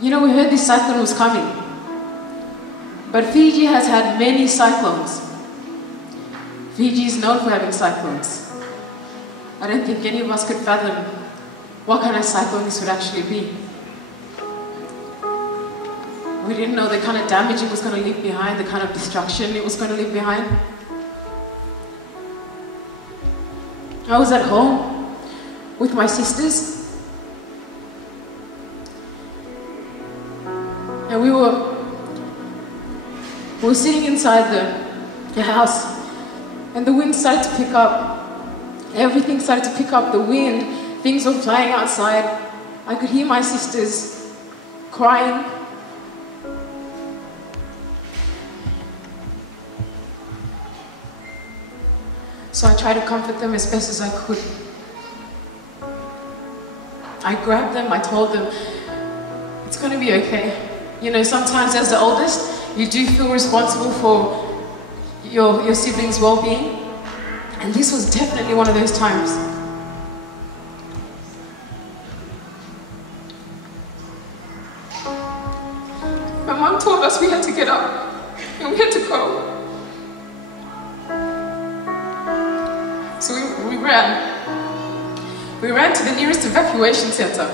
You know, we heard this cyclone was coming, but Fiji has had many cyclones. Fiji is known for having cyclones. I don't think any of us could fathom what kind of cyclone this would actually be. We didn't know the kind of damage it was going to leave behind, the kind of destruction it was going to leave behind. I was at home with my sisters, and we were sitting inside the house, and the wind started to pick up. Everything started to pick up, the wind, things were flying outside. I could hear my sisters crying. So I tried to comfort them as best as I could. I grabbed them, I told them, it's going to be okay. You know, sometimes as the oldest, you do feel responsible for your siblings' well-being. And this was definitely one of those times. My mom told us we had to get up and we had to go. So we ran. We ran to the nearest evacuation center.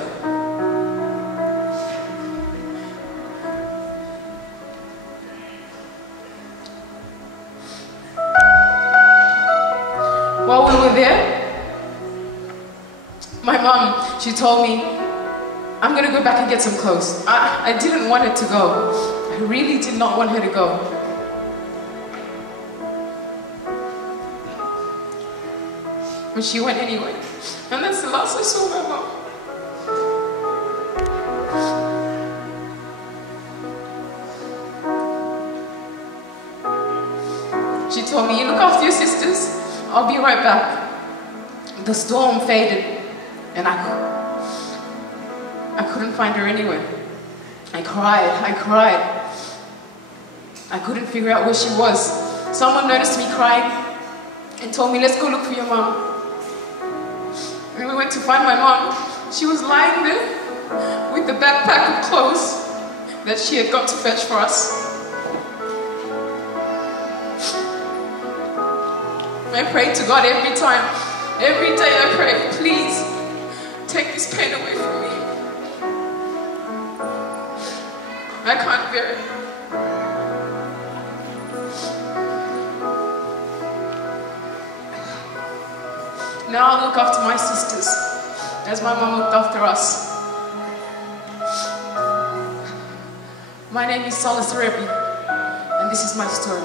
While we were there, my mom, she told me, I'm gonna go back and get some clothes. I didn't want her to go. I really did not want her to go. But she went anyway. And that's the last I saw my mom. She told me, you look after your sisters, I'll be right back. The storm faded, and I couldn't find her anywhere. I cried. I couldn't figure out where she was. Someone noticed me crying and told me, let's go look for your mom. And we went to find my mom. She was lying there with the backpack of clothes that she had got to fetch for us. I prayed to God every time. Every day I prayed, please take this pain away from me. I can't bear it. Now I look after my sisters as my mom looked after us. My name is Solace Rebi, and this is my story.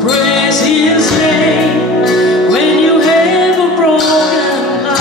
Praise His name when you have a broken heart.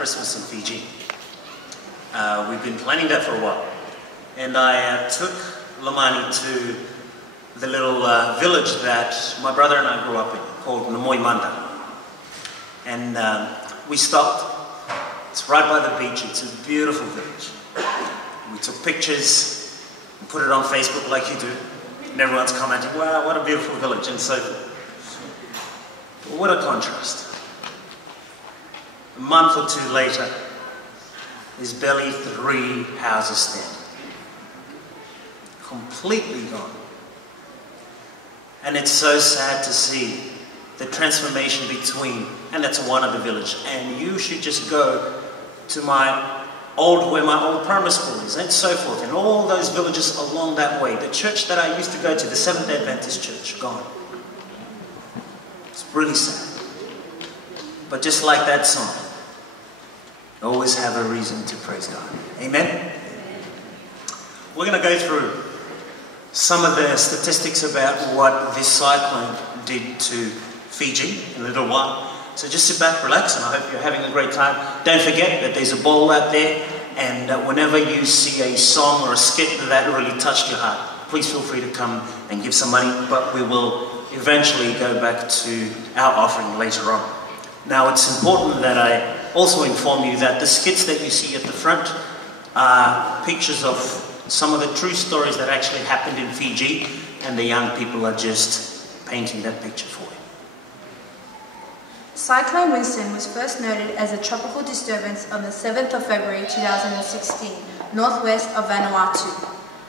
Christmas in Fiji. We've been planning that for a while. And I took Lamani to the little village that my brother and I grew up in, called Manda. And we stopped. It's right by the beach. It's a beautiful village. We took pictures and put it on Facebook like you do. And everyone's commenting, wow, what a beautiful village, and so forth. But what a contrast. A month or two later, there's barely 3 houses standing. Completely gone. And it's so sad to see the transformation between, and that's one of the village, and you should just go to where my old primary school is, and so forth, and all those villages along that way. The church that I used to go to, the Seventh-day Adventist church, gone. It's really sad. But just like that song, always have a reason to praise God. Amen? We're going to go through some of the statistics about what this cyclone did to Fiji in a little while. So just sit back, relax, and I hope you're having a great time. Don't forget that there's a bowl out there, and whenever you see a song or a skit that really touched your heart, please feel free to come and give some money, but we will eventually go back to our offering later on. Now, it's important that I also inform you that the skits that you see at the front are pictures of some of the true stories that actually happened in Fiji, and the young people are just painting that picture for you. Cyclone Winston was first noted as a tropical disturbance on the 7th of February 2016, northwest of Vanuatu.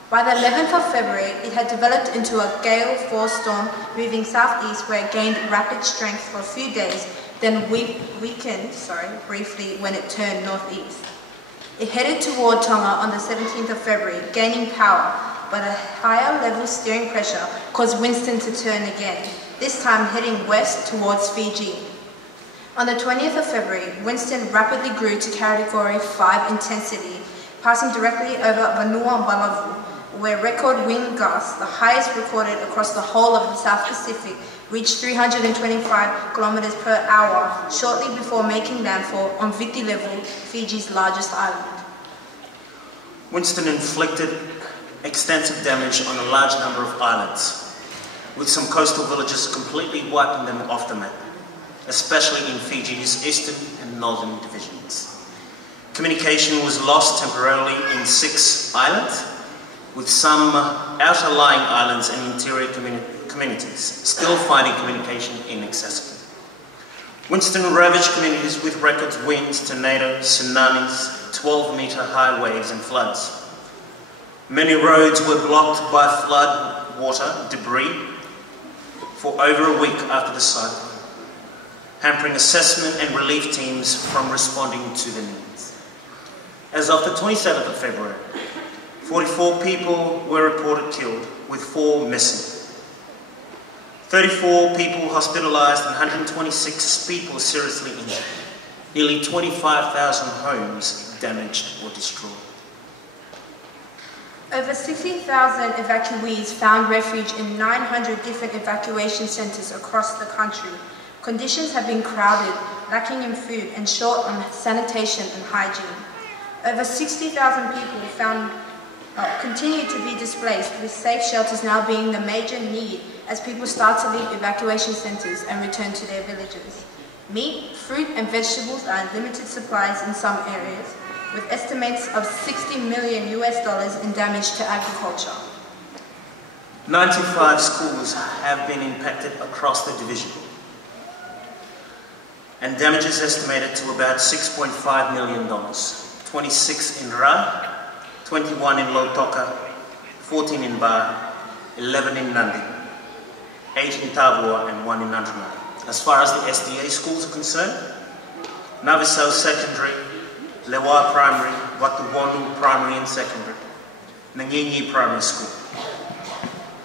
By the 11th of February, it had developed into a gale force storm moving southeast, where it gained rapid strength for a few days, then weakened briefly when it turned northeast. It headed toward Tonga on the 17th of February, gaining power, but a higher level steering pressure caused Winston to turn again, this time heading west towards Fiji. On the 20th of February, Winston rapidly grew to Category 5 intensity, passing directly over Vanuatu, where record wind gusts, the highest recorded across the whole of the South Pacific, reached 325 kilometers per hour shortly before making landfall on Viti Level, Fiji's largest island. Winston inflicted extensive damage on a large number of islands, with some coastal villages completely wiping them off the map, especially in Fiji's eastern and northern divisions. Communication was lost temporarily in 6 islands, with some outer-lying islands and interior communities still finding communication inaccessible. Winston ravaged communities with record winds, tornadoes, tsunamis, 12-meter high waves and floods. Many roads were blocked by flood water debris for over a week after the cyclone, hampering assessment and relief teams from responding to the needs. As of the 27th of February, 44 people were reported killed, with 4 missing. 34 people hospitalized and 126 people seriously injured. Nearly 25,000 homes damaged or destroyed. Over 60,000 evacuees found refuge in 900 different evacuation centers across the country. Conditions have been crowded, lacking in food, and short on sanitation and hygiene. Over 60,000 people continue to be displaced, with safe shelters now being the major need as people start to leave evacuation centers and return to their villages. Meat, fruit, and vegetables are in limited supplies in some areas, with estimates of $60 million in damage to agriculture. 95 schools have been impacted across the division, and damages estimated to about $6.5 million. 26 in Ra, 21 in Lautoka, 14 in Ba, 11 in Nandi, 8 in Tavua, and 1 in Andromeda. As far as the SDA schools are concerned, Navisau Secondary, Lewa Primary, Watuwonu Primary and Secondary, Nangingi Primary School.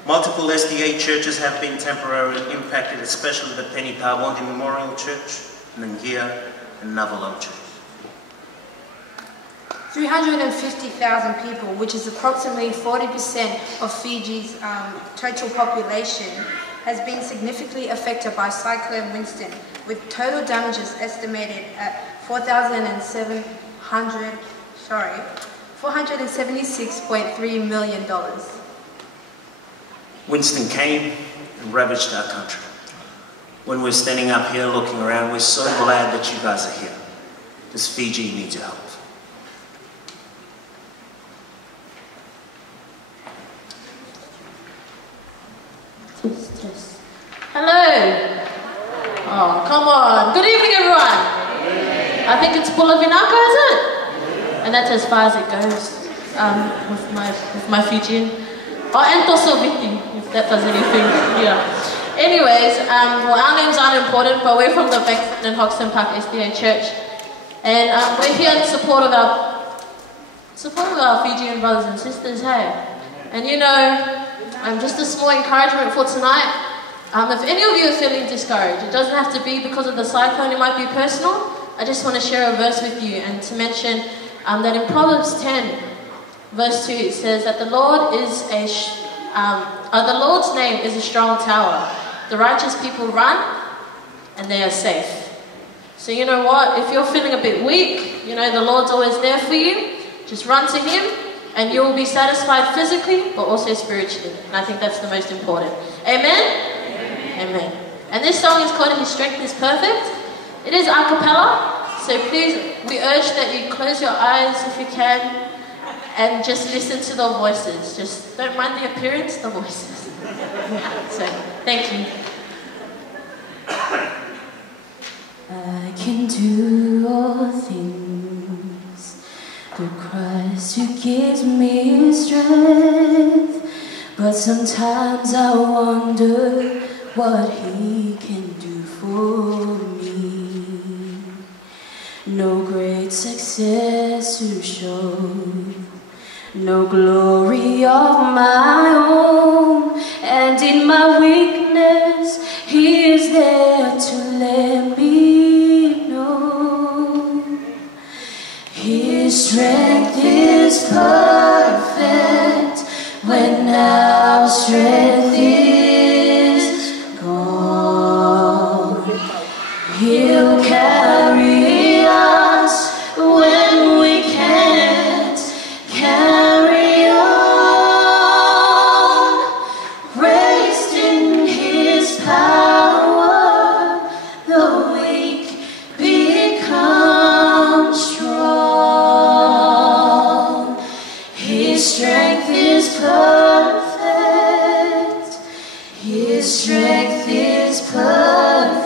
Multiple SDA churches have been temporarily impacted, especially the Penny Tawondi Memorial Church, Nangia, and Navalo Church. 350,000 people, which is approximately 40% of Fiji's total population, has been significantly affected by Cyclone Winston, with total damages estimated at $476.3 million. Winston came and ravaged our country. When we're standing up here looking around, we're so glad that you guys are here, because Fiji needs your help. Hello. Oh, come on. Good evening, everyone. I think it's Pula Vinaka, is it? And that's as far as it goes with my Fijian. Oh, and Toso Viti, if that does anything. Yeah. Anyways, well, our names aren't important, but we're from the Beckford and Hoxton Park SDA Church, and we're here in support of our Fijian brothers and sisters. Hey, and you know, just a small encouragement for tonight. If any of you are feeling discouraged, it doesn't have to be because of the cyclone, it might be personal. I just want to share a verse with you and to mention that in Proverbs 10, verse 2, it says that the Lord's name is a strong tower. The righteous people run and they are safe. So you know what? If you're feeling a bit weak, you know the Lord's always there for you. Just run to Him and you will be satisfied physically but also spiritually. And I think that's the most important. Amen? Amen. And this song is called His Strength is Perfect. It is a cappella, so please, we urge that you close your eyes if you can and just listen to the voices. Just don't mind the appearance, the voices. So, thank you. I can do all things through Christ who gives me strength, but sometimes I wonder what He can do for me. No great success to show, no glory of my own, and in my weakness He is there to let me know His strength is perfect when our strength is gone. He'll carry us when we can't carry on. Raised in His power, the weak become strong. His strength is perfect. His strength is perfect.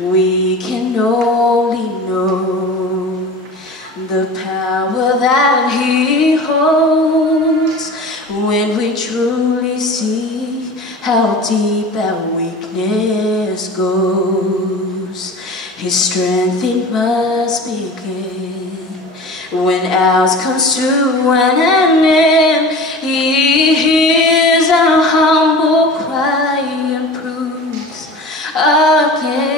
We can only know the power that He holds when we truly see how deep our weakness goes. His strength, it must begin when ours comes to an end. He hears our humble cry and proves again.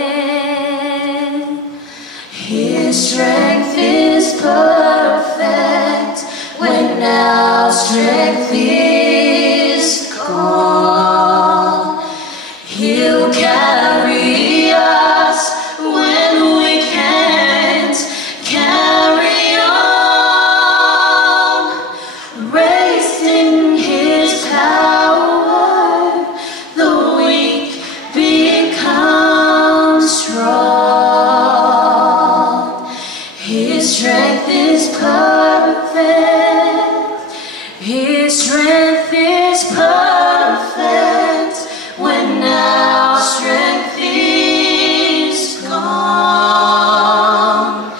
His strength is perfect when our strength is gone. He'll carry us when we can't carry on. Raised in His power, the weak become strong. His strength is perfect. His strength is perfect when our strength is gone.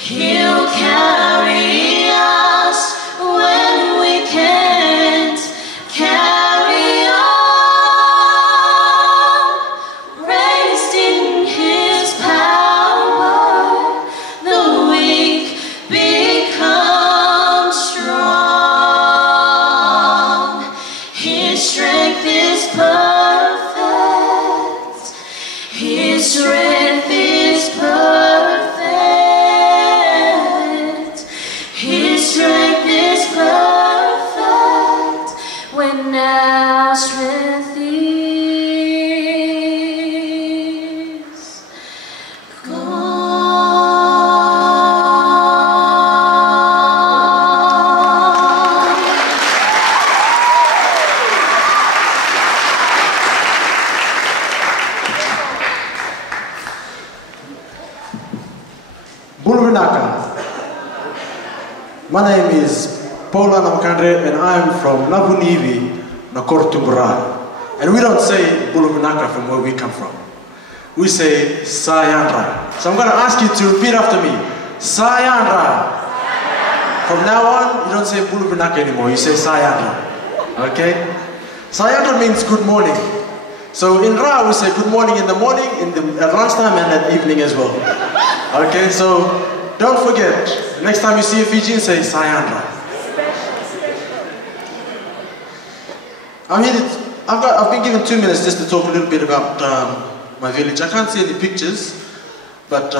He'll carry us when we can't carry on. Raised in His power, the weak become strong. His My name is Paula Namakandre and I'm from Nabunivi, Nakortumbura. And we don't say Buluminaka from where we come from. We say Sayandra. So I'm going to ask you to repeat after me. Sayandra. From now on, you don't say Buluminaka anymore, you say Sayandra. Okay? Sayandra means good morning. So in Ra, we say good morning in the morning, at lunchtime and at evening as well. Okay, so don't forget, next time you see a Fijian, say Sayandra. I've been given 2 minutes just to talk a little bit about my village. I can't see any pictures, but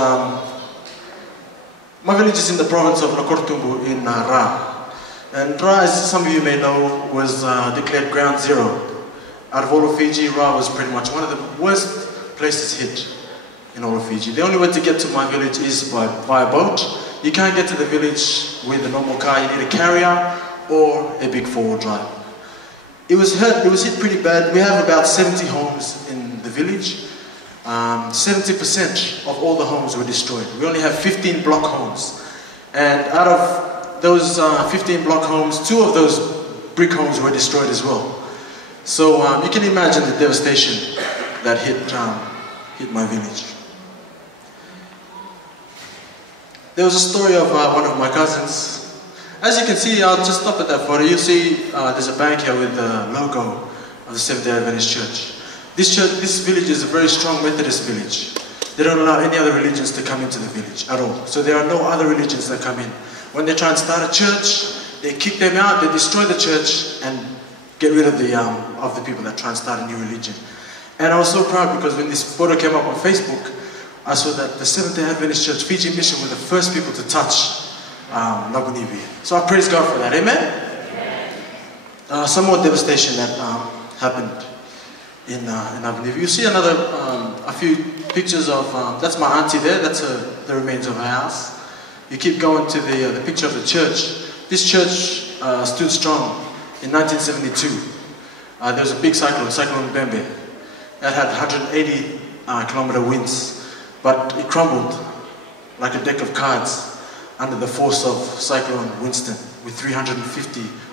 my village is in the province of Nakortumbu in Ra. And Ra, as some of you may know, was declared ground zero. Out of all of Fiji, Ra was pretty much one of the worst places hit in all of Fiji. The only way to get to my village is by boat. You can't get to the village with a normal car. You need a carrier or a big four-wheel drive. It was hit pretty bad. We have about 70 homes in the village. 70% of all the homes were destroyed. We only have 15 block homes. And out of those 15 block homes, 2 of those brick homes were destroyed as well. So you can imagine the devastation that hit my village. There was a story of one of my cousins. As you can see, I'll just stop at that photo. You'll see there's a bank here with the logo of the Seventh-day Adventist Church. This village is a very strong Methodist village. They don't allow any other religions to come into the village at all. So there are no other religions that come in. When they try and start a church, they kick them out, they destroy the church, and get rid of the people that try and start a new religion. And I was so proud because when this photo came up on Facebook, I saw that the Seventh-day Adventist Church, Fiji Mission, were the first people to touch Nabunivi. So I praise God for that. Amen? Some more devastation that happened in Nabunivi. You see a few pictures of, that's my auntie there, that's the remains of her house. You keep going to the picture of the church. This church stood strong in 1972. There was a big cyclone, Cyclone Winston Fiji, that had 180 kilometer winds, but it crumbled like a deck of cards under the force of Cyclone Winston with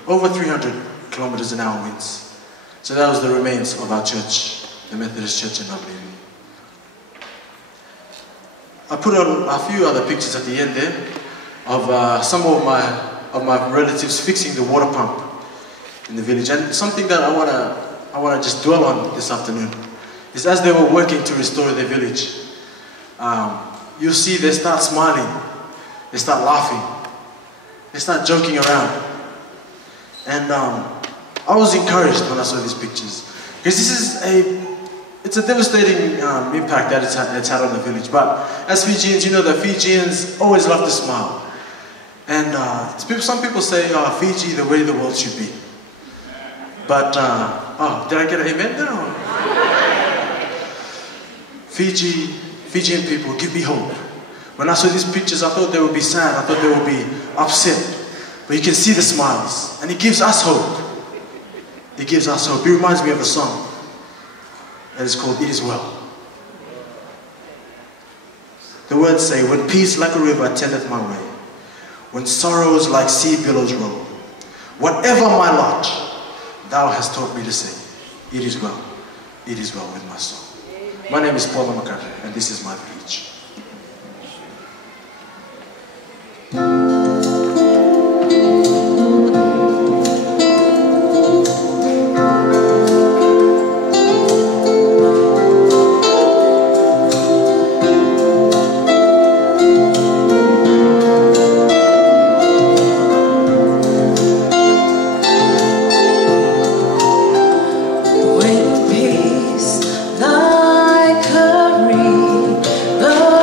over 300 kilometers an hour winds. So that was the remains of our church, the Methodist Church in Nabunivi. I put on a few other pictures at the end there of some of my relatives fixing the water pump in the village. And something that I wanna just dwell on this afternoon is as they were working to restore their village, you see they start smiling, they start laughing, they start joking around. And I was encouraged when I saw these pictures, because it's a devastating impact that it's had on the village. But as Fijians, you know that Fijians always love to smile. And some people say, Fiji, the way the world should be. But, did I get an amen there? Fijian people, give me hope. When I saw these pictures, I thought they would be sad, I thought they would be upset. But you can see the smiles, and it gives us hope. It gives us hope. It reminds me of a song that is called It Is Well. The words say, when peace like a river tendeth my way, when sorrows like sea billows roll, whatever my lot, thou hast taught me to say, it is well with my soul. My name is Paula McCarthy, and this is my village. When peace like a river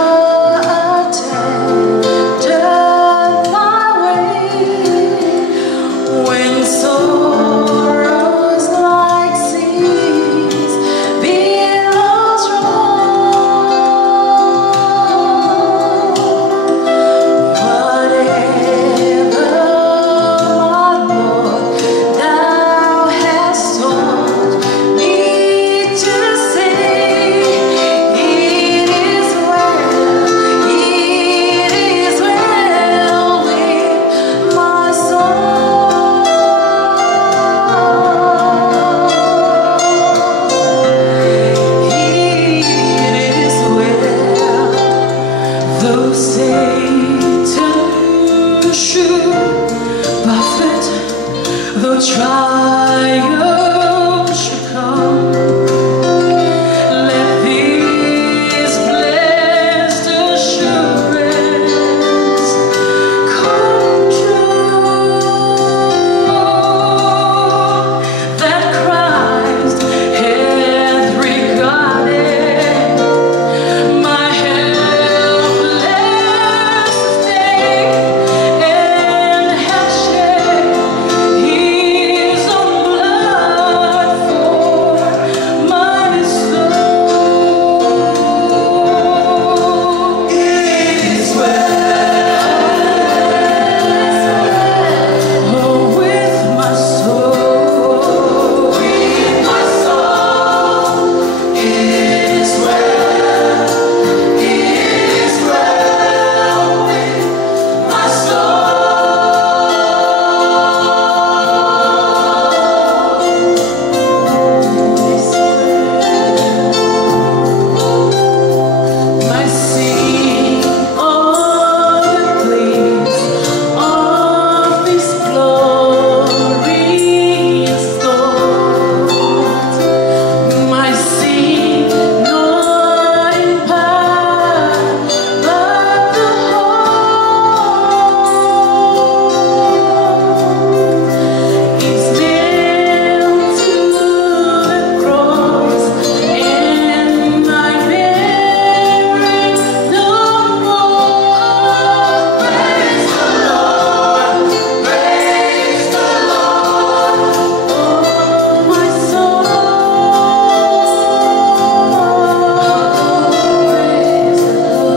triumph should come, let this blessed assurance come true, that Christ hath regarded my helpless state, and hath shed His own blood for my soul. It is well with my soul. With my soul, it is well. It is well with my My singing of the gleams of this glorious thought, my sing not in power, but the whole is nailed to the cross, and my bearing no more. Praise the Lord, praise the Lord, oh my soul. Praise the Lord.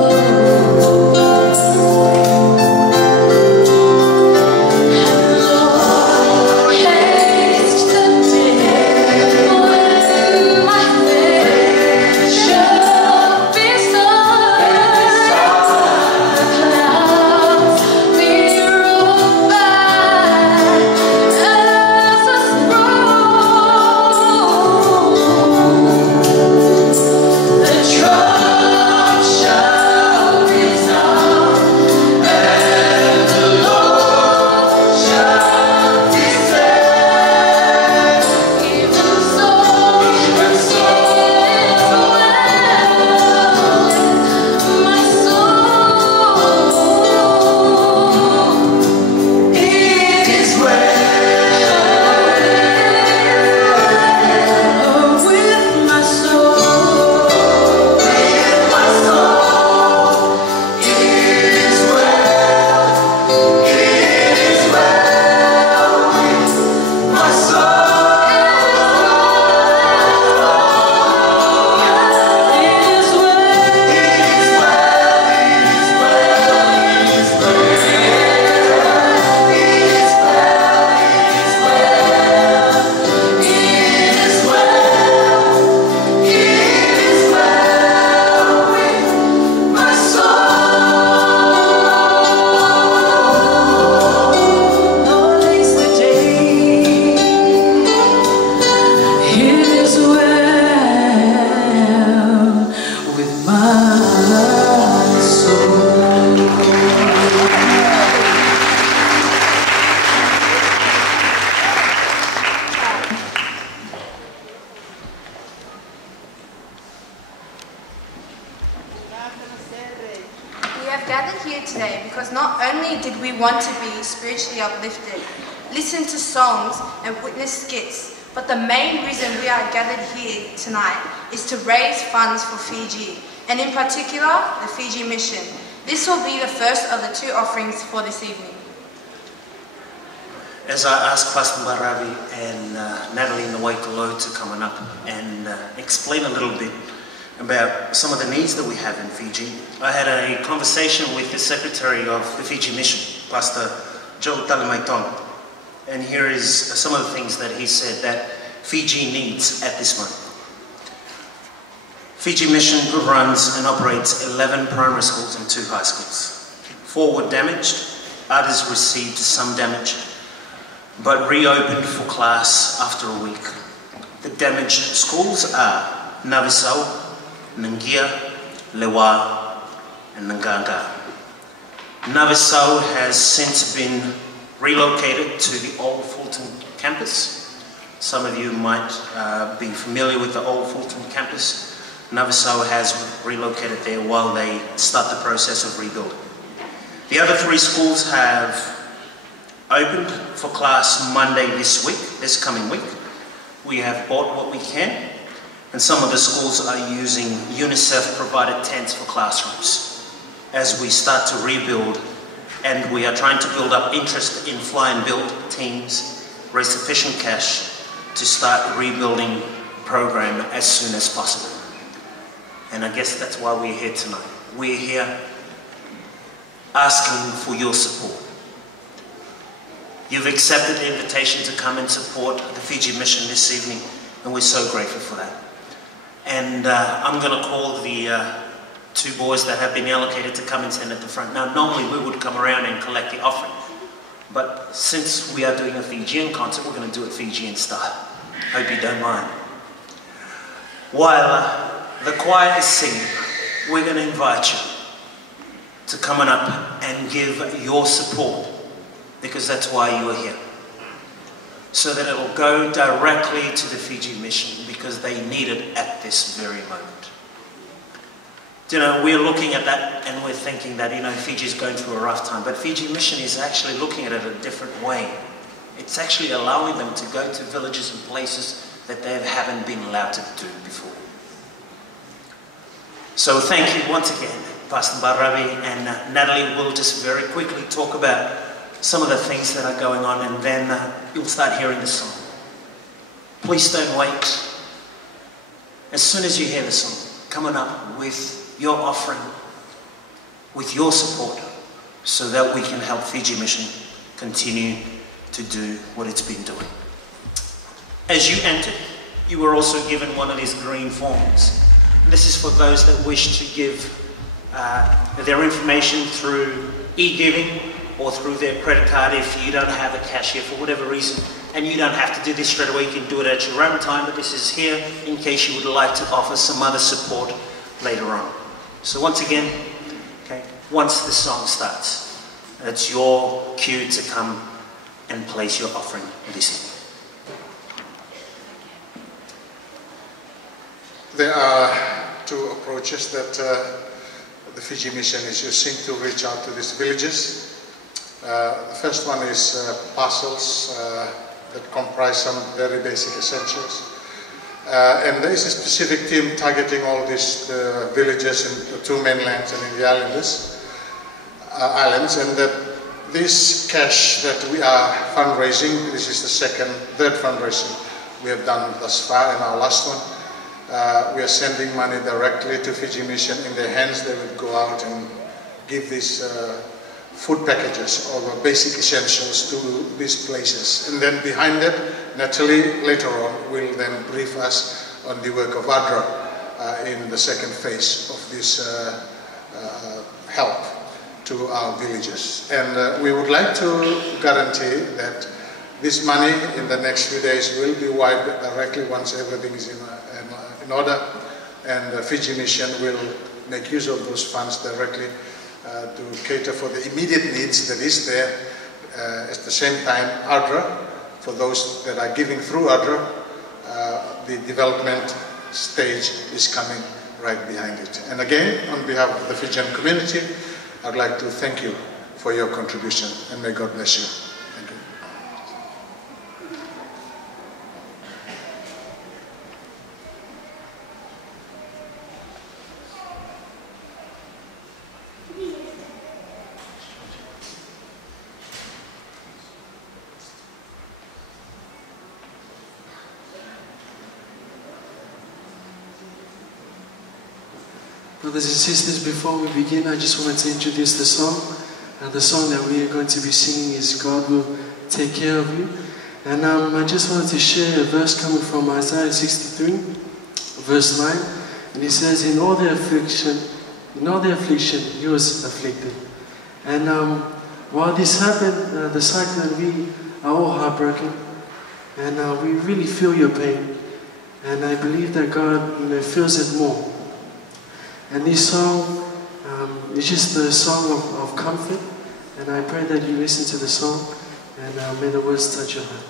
Lord, haste the day when my faith shall be stirred. The clouds be rolled back as a scroll. The trump shall resound, and the Lord shall descend. Even so, it is well my soul. It is well with my soul. With my soul, it is well. It is well with my soul. It is well. It is well. It is well. It is well. It is well. It is well. It is well with my soul. Lord, is the day. It is well with my soul. We have gathered here today because not only did we want to be spiritually uplifted, listen to songs and witness skits, but the main reason we are gathered here tonight is to raise funds for Fiji, and in particular, the Fiji mission. This will be the first of the two offerings for this evening. As I asked Pastor Baravi and Natalie Nawaikolo to come on up and explain a little bit about some of the needs that we have in Fiji, I had a conversation with the Secretary of the Fiji Mission, Pastor Joe Talamaiton, and here is some of the things that he said that Fiji needs at this moment. Fiji Mission runs and operates 11 primary schools and 2 high schools. 4 were damaged, others received some damage, but reopened for class after a week. The damaged schools are Navisau, Nangia, Lewa, and Nganga. Navisau has since been relocated to the old Fulton campus. Some of you might be familiar with the old Fulton campus. Navaso has relocated there while they start the process of rebuilding. The other 3 schools have opened for class Monday this coming week. We have bought what we can, and some of the schools are using UNICEF-provided tents for classrooms as we start to rebuild, and we are trying to build up interest in fly and build teams, raise sufficient cash to start rebuilding program as soon as possible. And I guess that's why we're here tonight. We're here asking for your support. You've accepted the invitation to come and support the Fiji mission this evening, and we're so grateful for that. And I'm going to call the 2 boys that have been allocated to come and stand at the front. Now, normally we would come around and collect the offering, but since we are doing a Fijian concert, we're going to do it Fijian style. Hope you don't mind. While the choir is singing, we're going to invite you to come on up and give your support, because that's why you are here. So that it will go directly to the Fiji mission, because they need it at this very moment. You know, we're looking at that and we're thinking that, you know, Fiji's going through a rough time, but Fiji mission is actually looking at it a different way. It's actually allowing them to go to villages and places that they haven't been allowed to do before. So thank you once again, Pastor Barabi, and Natalie will just very quickly talk about some of the things that are going on, and then you'll start hearing the song. Please don't wait. As soon as you hear the song, come on up with your offering, with your support, so that we can help Fiji Mission continue to do what it's been doing. As you entered, you were also given one of these green forms. This is for those that wish to give their information through e-giving or through their credit card if you don't have a cashier for whatever reason. And you don't have to do this straight away, you can do it at your own time, but this is here in case you would like to offer some other support later on. So once again, okay, once the song starts, it's your cue to come and place your offering this evening. There are 2 approaches that the Fiji Mission is using to reach out to these villages. The first one is parcels that comprise some very basic essentials. And there is a specific team targeting all these villages in the 2 mainlands and in the islands, and that this cash that we are fundraising, this is the third fundraising we have done thus far, and our last one. We are sending money directly to Fiji Mission in their hands. They would go out and give these food packages or basic essentials to these places. And then behind that, Natalie later on will then brief us on the work of ADRA in the second phase of this help to our villages. And we would like to guarantee that this money in the next few days will be wiped directly once everything is in order, and the Fiji Mission will make use of those funds directly to cater for the immediate needs that is there. At the same time, ADRA, for those that are giving through ADRA, the development stage is coming right behind it. And again, on behalf of the Fijian community, I'd like to thank you for your contribution, and may God bless you. Thank you. Brothers and sisters, before we begin, I just wanted to introduce the song. The song that we are going to be singing is God Will Take Care of You. And I just wanted to share a verse coming from Isaiah 63, verse 9. And it says, in all their affliction, He was afflicted. And while this happened, the cyclone, we are all heartbroken. And we really feel your pain. And I believe that God feels it more. And this song is just a song of comfort, and I pray that you listen to the song, and may the words touch your heart.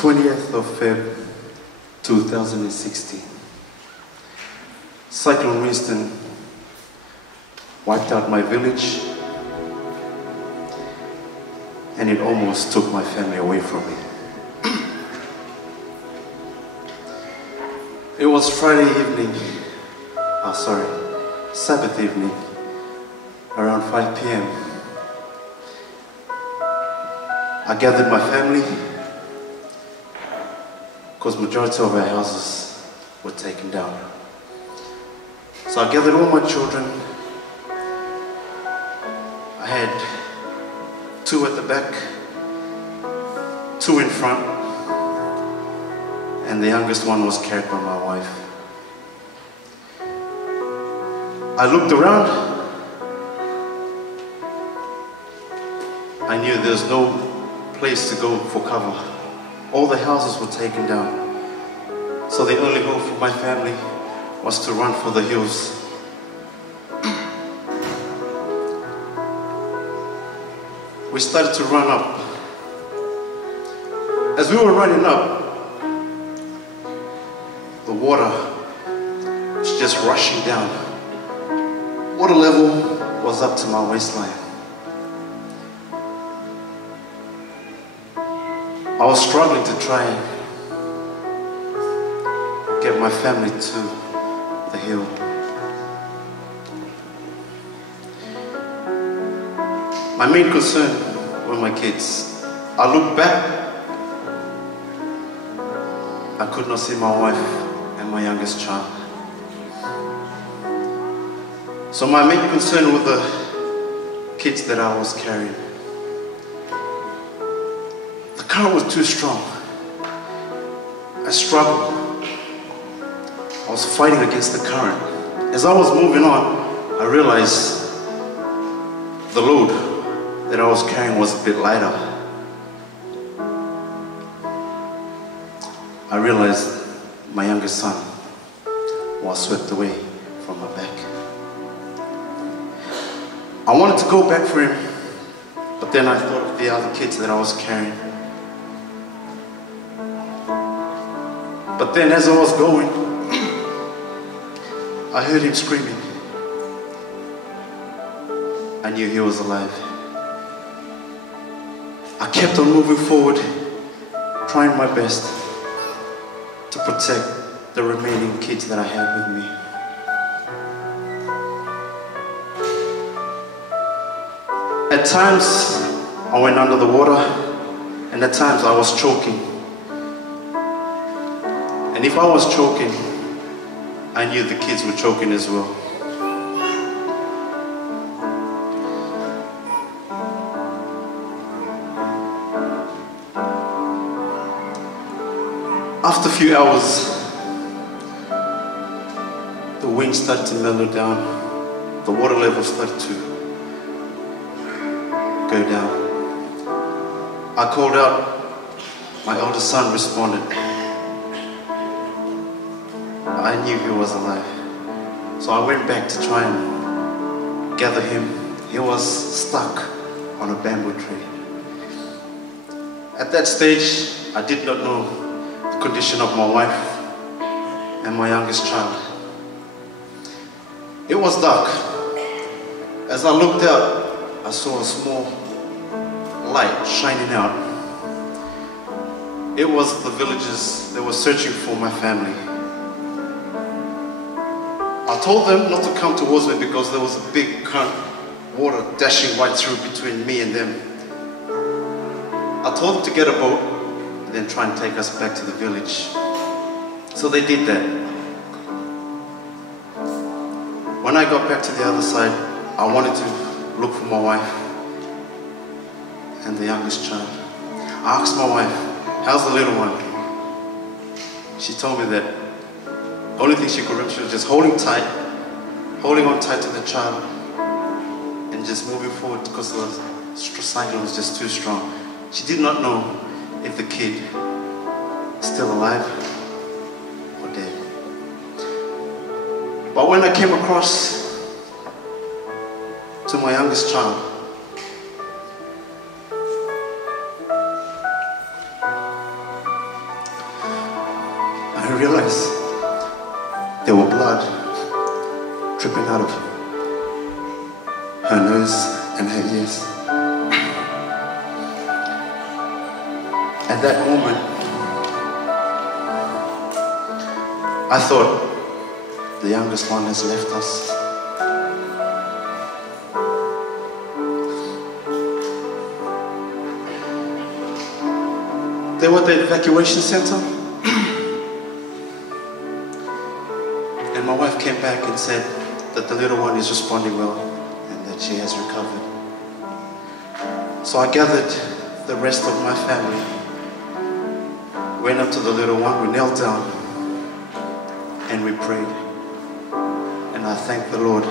20th of Feb 2016. Cyclone Winston wiped out my village and it almost took my family away from me. It was Friday evening, Sabbath evening, around 5 p.m. I gathered my family because majority of our houses were taken down. So I gathered all my children. I had 2 at the back, 2 in front, and the youngest one was carried by my wife. I looked around. I knew there was no place to go for cover. All the houses were taken down. So the only hope for my family was to run for the hills. We started to run up. As we were running up, the water was just rushing down. Water level was up to my waistline. I was struggling to try and get my family to the hill. My main concern were my kids. I looked back, I could not see my wife and my youngest child. So my main concern were the kids that I was carrying. The current was too strong. I struggled. I was fighting against the current. As I was moving on, I realized the load that I was carrying was a bit lighter. I realized my youngest son was swept away from my back. I wanted to go back for him, but then I thought of the other kids that I was carrying. But then as I was going, I heard him screaming. I knew he was alive. I kept on moving forward, trying my best to protect the remaining kids that I had with me. At times, I went under the water, and at times I was choking. And if I was choking, I knew the kids were choking as well. After a few hours, the wind started to mellow down, the water level started to go down. I called out, my eldest son responded. I knew he was alive. So I went back to try and gather him. He was stuck on a bamboo tree. At that stage, I did not know the condition of my wife and my youngest child. It was dark. As I looked out, I saw a small light shining out. It was the villagers that were searching for my family. I told them not to come towards me because there was a big current, water dashing right through between me and them. I told them to get a boat and then try and take us back to the village. So they did that. When I got back to the other side, I wanted to look for my wife and the youngest child. I asked my wife, how's the little one? She told me that the only thing she could remember, she was just holding on tight to the child and just moving forward because the cyclone was just too strong. She did not know if the kid is still alive or dead. But when I came across to my youngest child, I realized there were blood dripping out of her nose and her ears. At that moment, I thought the youngest one has left us. They were at the evacuation center. And my wife came back and said that the little one is responding well and that she has recovered. So I gathered the rest of my family, went up to the little one, we knelt down and we prayed. And I thank the Lord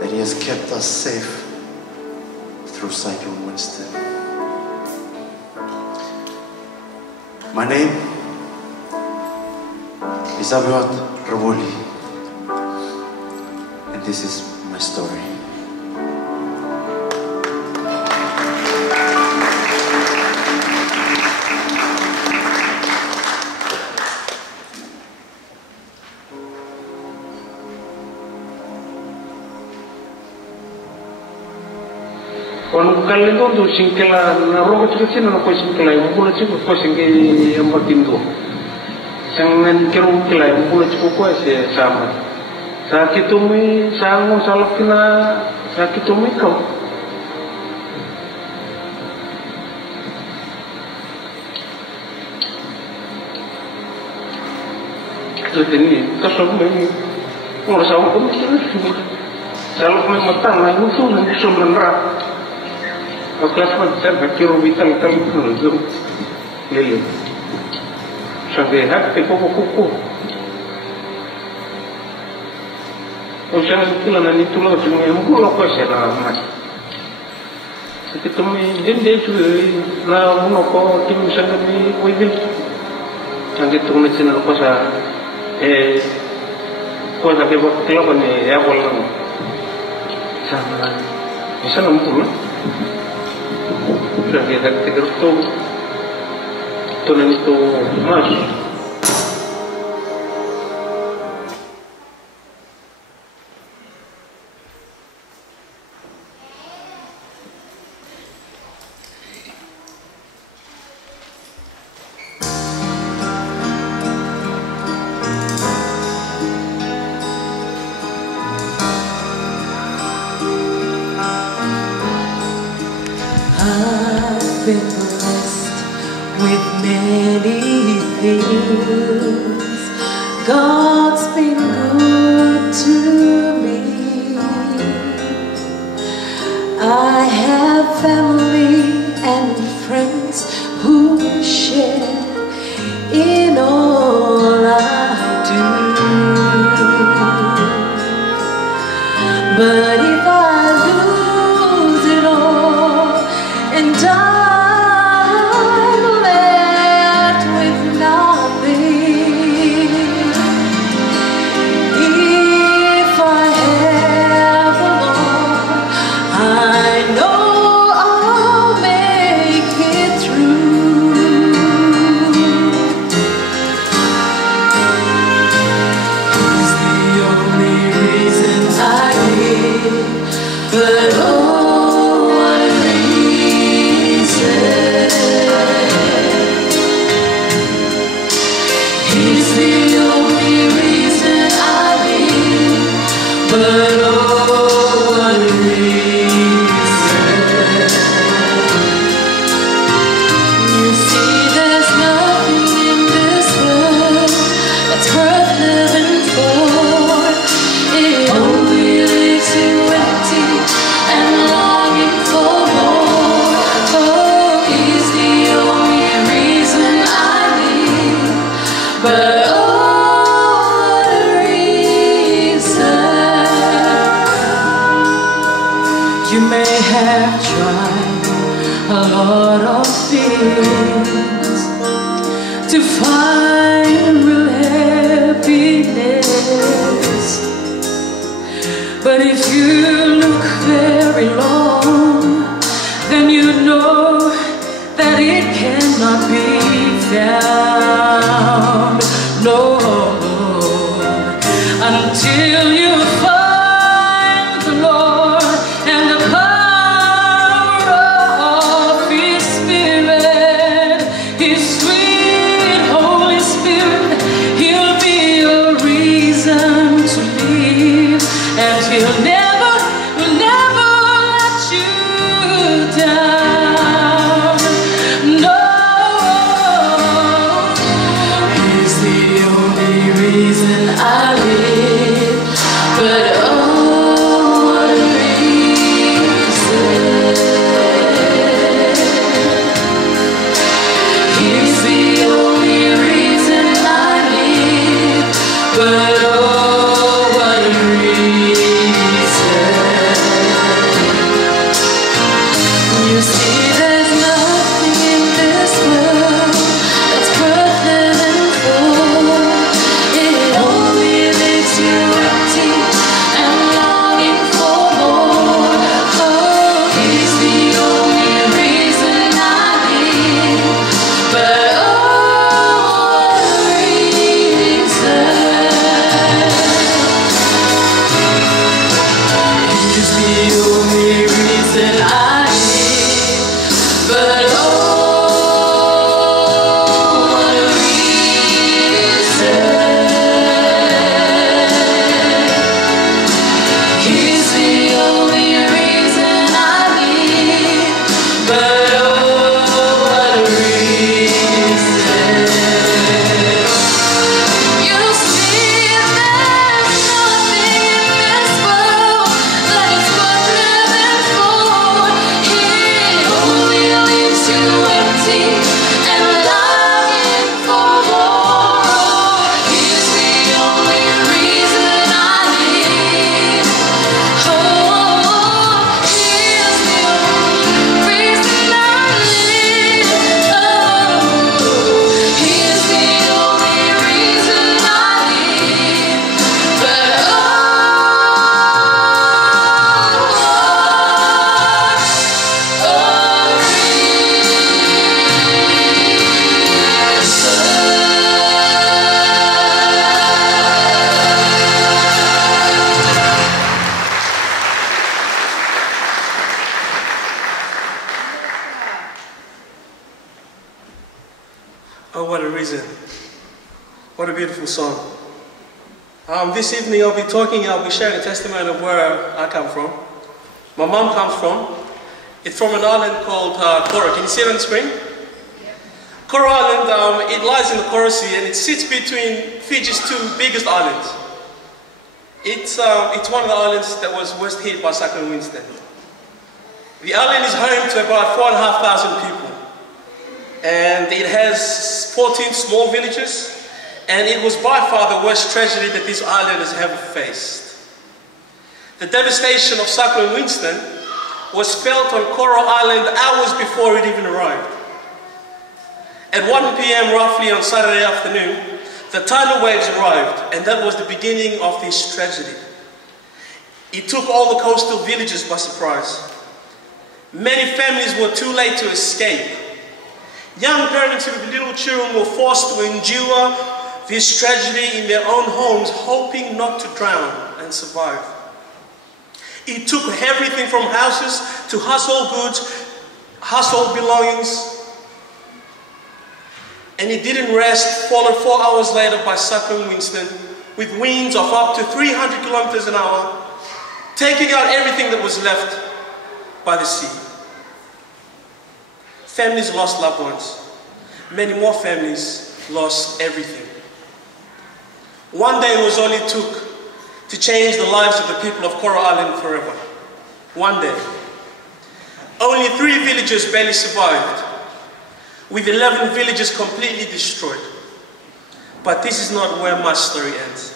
that He has kept us safe through Cyclone Winston. My name is Adventist, and this is my story. Quando calendo do singkela na roga chiquinha não foi singkela um pula chico foi singke yang bertindo. Sangan keru kela um pula chico foi se sama. Sakit tumi sangon salak kena sakit tumi kau. Itu ini kasar meni. Orang sama pun salak meni matang lagi musuh nanti sebenarnya. Kelas macam kira vital itu lele. Sampai hak kuku. Usaha itu lah nanti tu lah cuma yang mungkin lokal saya mas. Sekitar ni dia juga lah mungkin tim sangat ni kuibil. Nanti tu macam lokal saya kau tak kebab kelapa ni ya boleh sama. Bisa nampu lah. Sudah kita terus tu nanti tu mas. I've been blessed with many things. God's been good to me. I have family and friends who share in all I do. But if I lose it all and I'm left with nothing, if I have the Lord, I know I'll make it through. He's the only reason I live, but oh, what a reason. He's the only reason I live, but oh, what a reason. You see, there's nothing in this world that's worth living for. It only leaves you empty and longing for more. Oh, he's the only reason I live, but oh, what a reason. You may have tried a lot of things to find real happiness, but if you look very long, then you know that it cannot be found. No, until you find the Lord and the power of His Spirit, His sweet Holy Spirit, He'll be a reason to live, and He'll never reason. What a beautiful song. This evening I'll be sharing a testimony of where I come from. My mom comes from. It's from an island called Cora. Can you see it on the screen? Cora Island, it lies in the Cora Sea and it sits between Fiji's two biggest islands. It's one of the islands that was worst hit by Cyclone Winston. The island is home to about 4,500 people. And it has 14 small villages. And it was by far the worst tragedy that this island has ever faced. The devastation of Cyclone Winston was felt on Coral Island hours before it even arrived. At 1 p.m. roughly on Saturday afternoon, the tidal waves arrived, and that was the beginning of this tragedy. It took all the coastal villages by surprise. Many families were too late to escape. Young parents with little children were forced to endure this tragedy in their own homes, hoping not to drown and survive. It took everything from houses to household goods, household belongings, and it didn't rest, followed 4 hours later by Cyclone Winston, with winds of up to 300 kilometers an hour, taking out everything that was left by the sea. Families lost loved ones. Many more families lost everything. One day was all it took to change the lives of the people of Coral Island forever. One day. Only 3 villages barely survived, with 11 villages completely destroyed. But this is not where my story ends.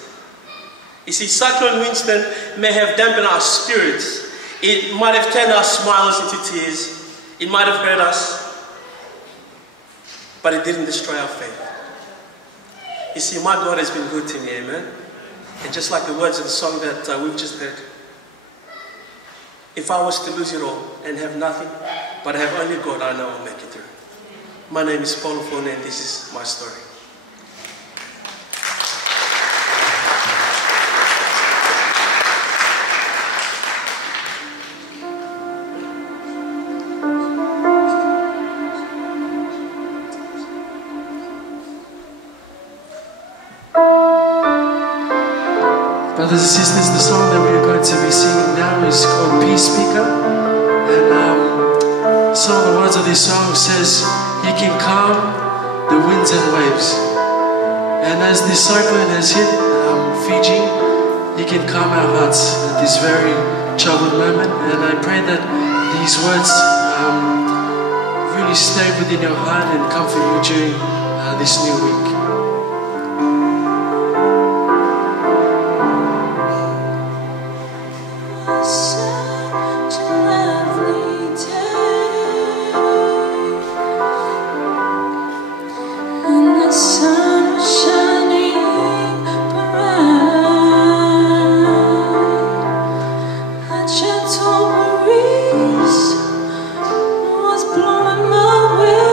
You see, Cyclone Winston may have dampened our spirits. It might have turned our smiles into tears. It might have hurt us, but it didn't destroy our faith. You see, my God has been good to me, amen? And just like the words of the song that we've just heard, if I was to lose it all and have nothing, but I have only God, I know I'll make it through. My name is Paulo Fone, and this is my story. Brothers and sisters, the song that we are going to be singing now is called Peace Speaker. And some of the words of this song says, He can calm the winds and waves. And as this cyclone has hit Fiji, He can calm our hearts at this very troubled moment. And I pray that these words really stay within your heart and comfort you during this new week. Was blowing my way.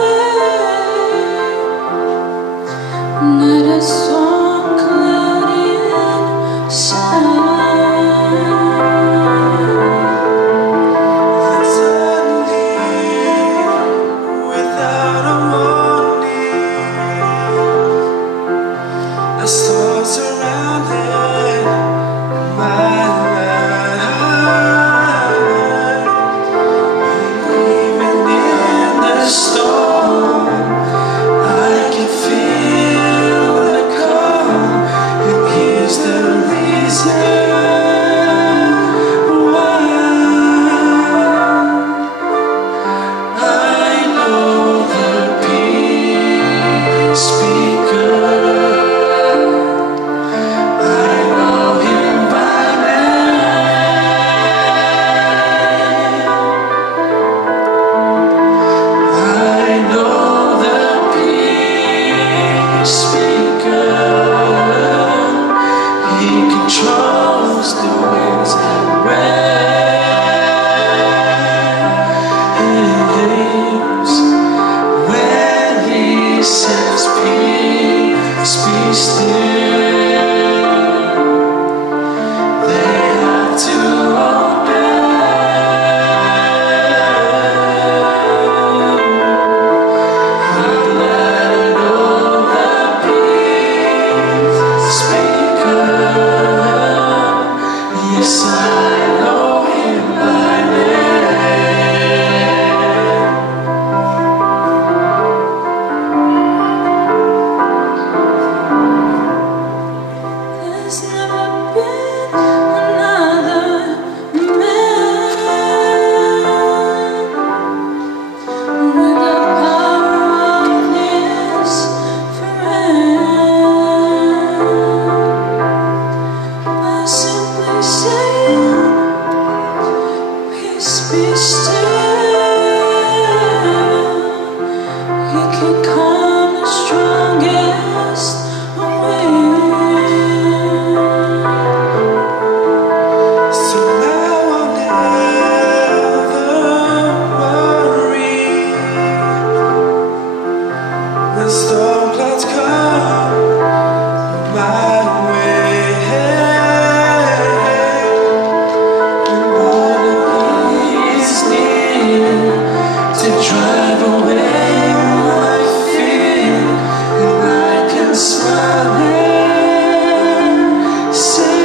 be still. He can calm the strongest wind. So now I'll never worry when storm clouds come my way. And all is near to drive away my fear, and I can smile and say,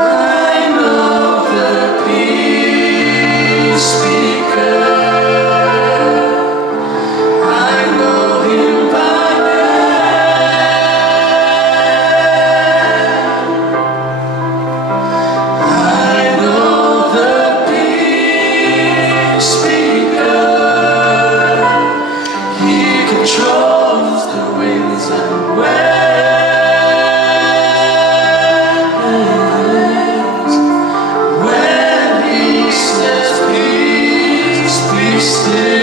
I know the peace speaker. I know him by name. I know the peace speaker. He controls the winds and waves. When he says peace, be still,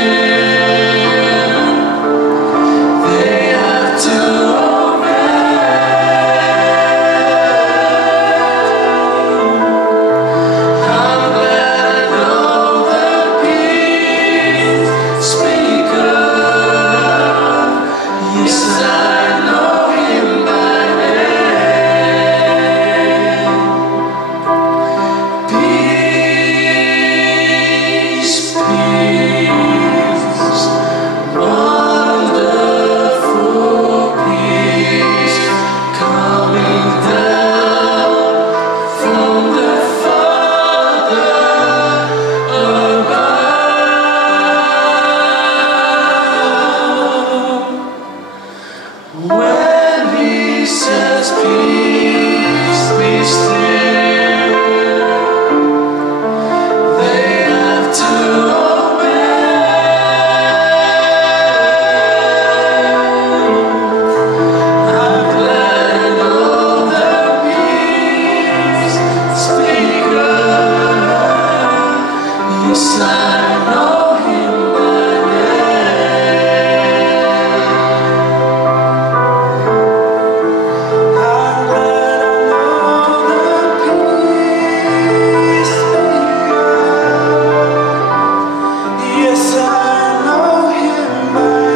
they have to obey. I'm glad I know the peace speaker. Yes, I know him by name. Peace, peace, wonderful peace, coming down from the Father above. When he says peace, be still, they have to obey. I'm glad I know the peace speaker. Yes, I know him by name. I'm glad I know the peace speaker. Yes, I know him by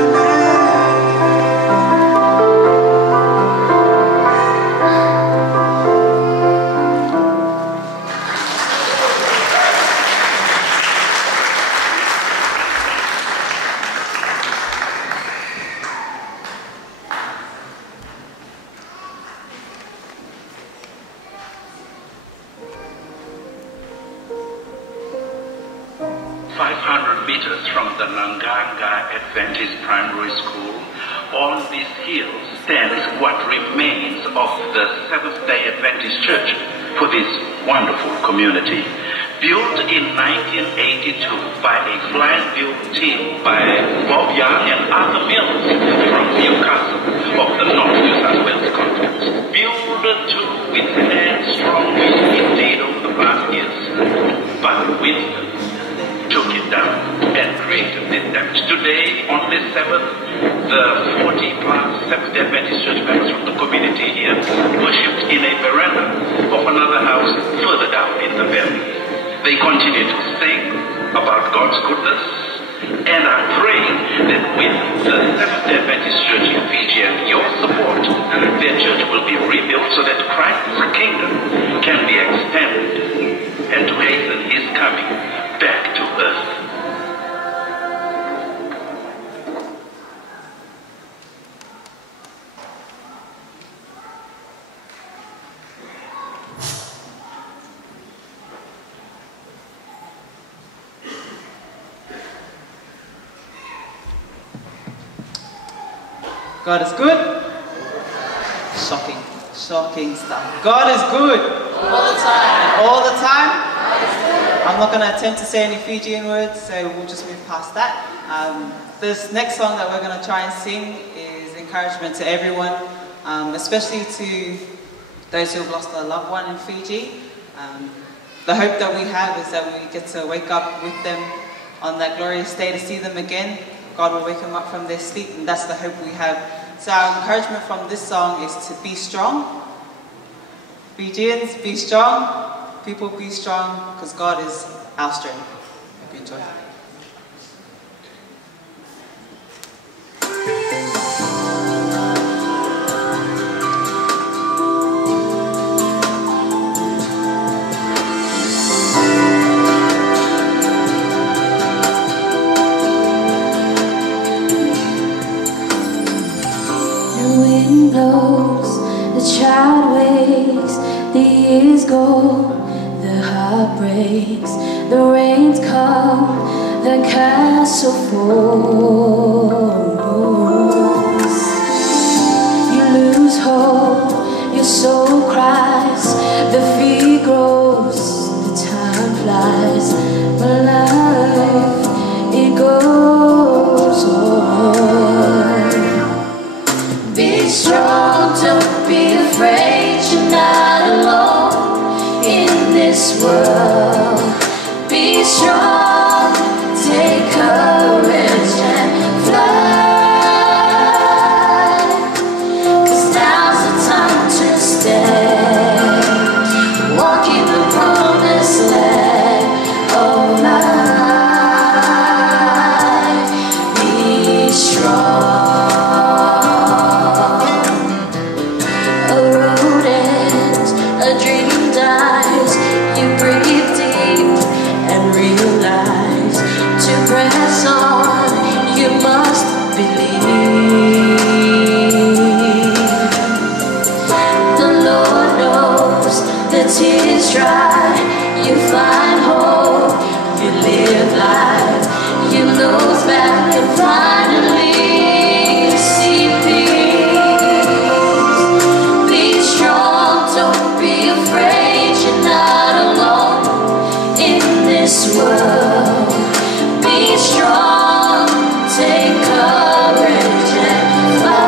meters from the Nanganga Adventist Primary School, on this hill stands what remains of the Seventh-day Adventist Church for this wonderful community. Built in 1982 by a fly-built team by Bob Young and Arthur Mills from Newcastle of the North New South Wales Conference. Built to withstand strong winds indeed over the past years, but wind took it down and created this damage. Today, on this Sabbath, the 40-plus Seventh-day Adventist church members from the community here worshipped in a veranda of another house further down in the valley. They continue to sing about God's goodness, and I pray that with the Seventh-day Adventist Church in Fiji and your support, their church will be rebuilt so that Christ's kingdom can be extended and to hasten his coming back to earth. God is good. Shocking, shocking stuff. God is good. All the time. And all the time. I'm not going to attempt to say any Fijian words, so we'll just move past that. This next song that we're going to try and sing is encouragement to everyone, especially to those who have lost a loved one in Fiji. The hope that we have is that we get to wake up with them on that glorious day to see them again. God will wake them up from their sleep, and that's the hope we have. So our encouragement from this song is to be strong. Fijians, be strong. People, be strong, because God is our strength. Hope you enjoy. The child wakes, the years go, the heart breaks, the rains come, the castle falls. You lose hope, your soul cries, the fear grows, the time flies, but life, it goes on. Be strong, don't be afraid, you're not alone in this world. Be strong, take courage and fly, 'cause now's the time to stand, walk in the promised land of life. Be strong. Tears dry, you find hope, you live life, you lose back and finally see peace. Be strong, don't be afraid, you're not alone in this world. Be strong, take courage and fly.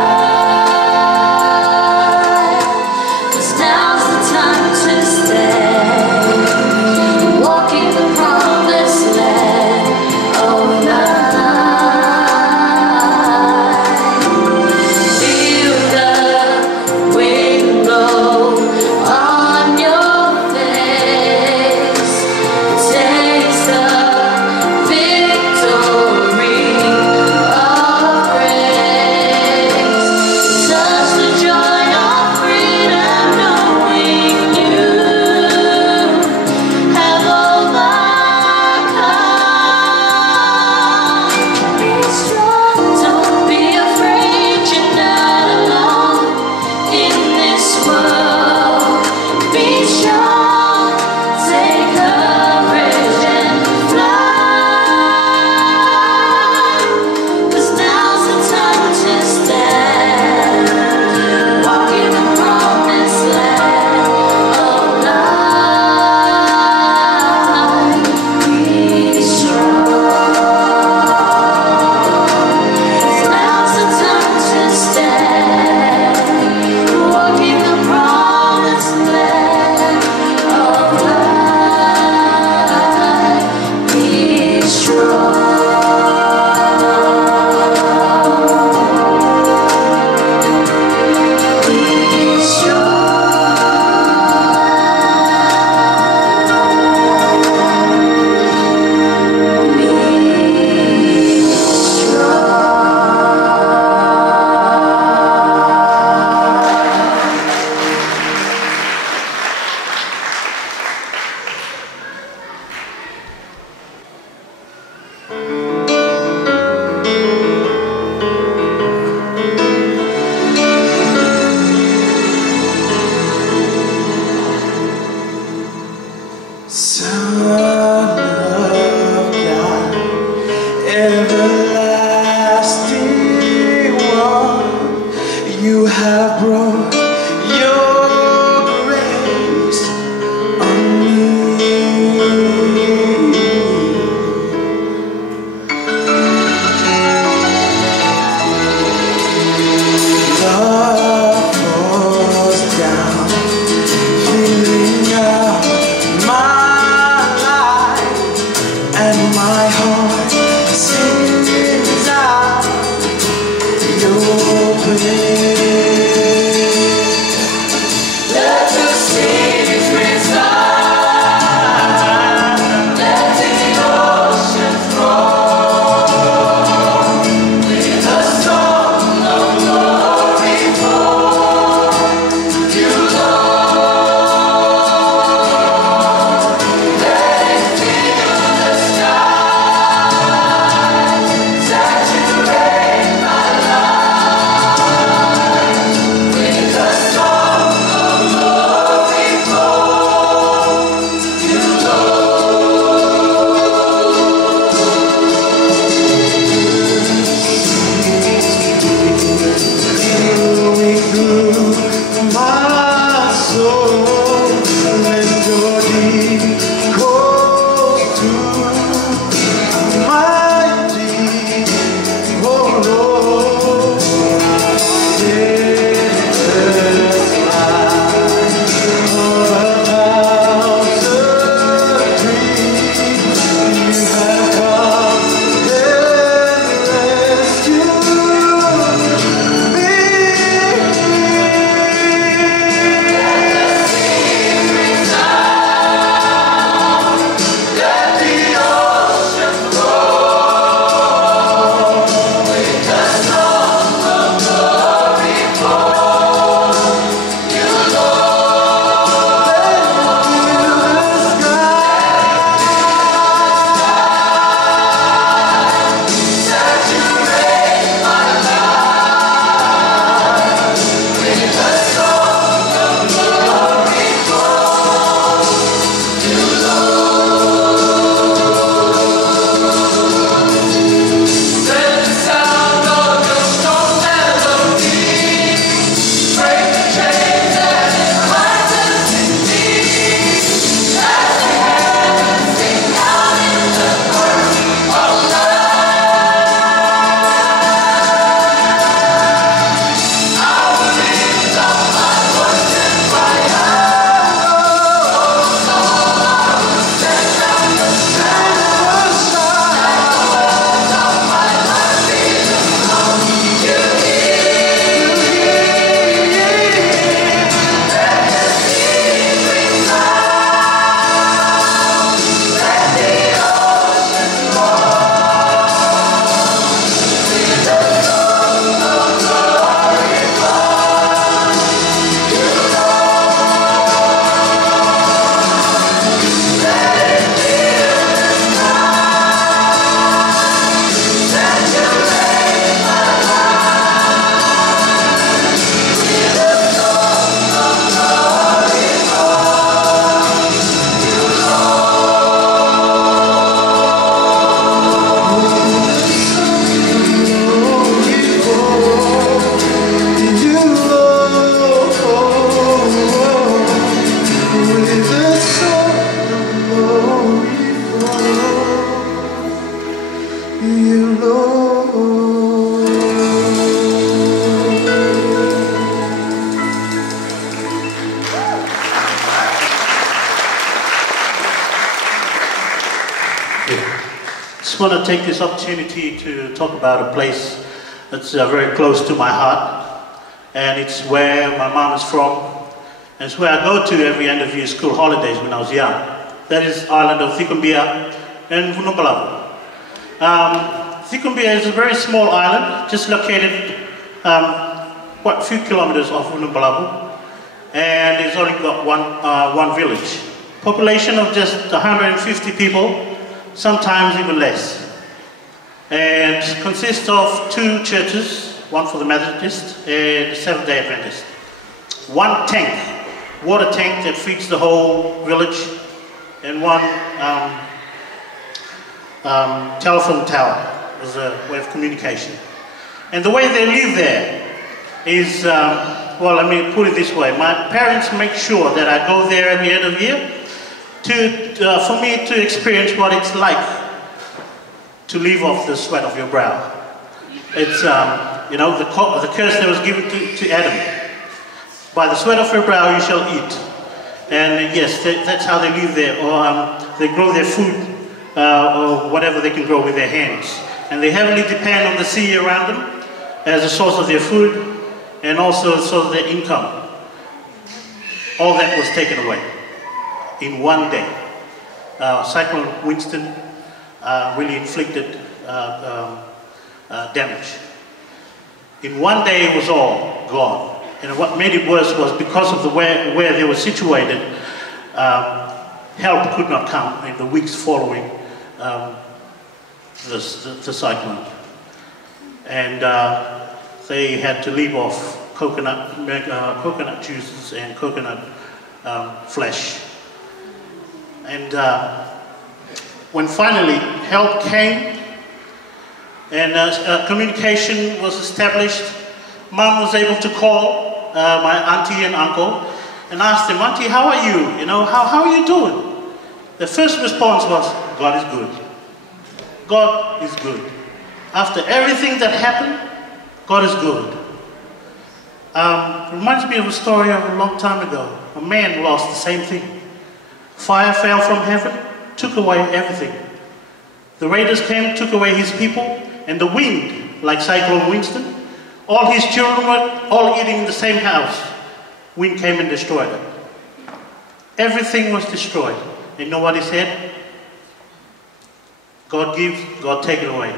Just want to take this opportunity to talk about a place that's very close to my heart, and it's where my mom is from, and it's where I go to every end of year school holidays when I was young. That is island of Cyclone and Vunumbalavu. Cyclone is a very small island, just located a few kilometers off Vunumbalavu, and it's only got one village. Population of just 150 people, sometimes even less. And consists of 2 churches, one for the Methodist and the Seventh-day Adventist. 1 tank, water tank that feeds the whole village, and 1 telephone tower as a way of communication. And the way they live there is, well, let me put it this way. My parents make sure that I go there at the end of the year for me to experience what it's like to live off the sweat of your brow. It's, you know, the curse that was given to Adam. By the sweat of your brow you shall eat. And yes, that's how they live there. Or they grow their food, or whatever they can grow with their hands. And they heavily depend on the sea around them as a source of their food, and also a source of their income. All that was taken away in one day. Cyclone Winston really inflicted damage. In one day it was all gone. And what made it worse was because of where they were situated, help could not come in the weeks following the cyclone. And they had to leave off coconut juices and coconut flesh. And when finally help came and communication was established, Mom was able to call my auntie and uncle and ask them, "Auntie, how are you? You know, how are you doing?" The first response was, "God is good. God is good. After everything that happened, God is good." Reminds me of a story of a long time ago. A man lost the same thing. Fire fell from heaven, took away everything. The raiders came, took away his people, and the wind, like Cyclone Winston, all his children were all eating in the same house. Wind came and destroyed it. Everything was destroyed. And you know what he said? God gives, God take it away.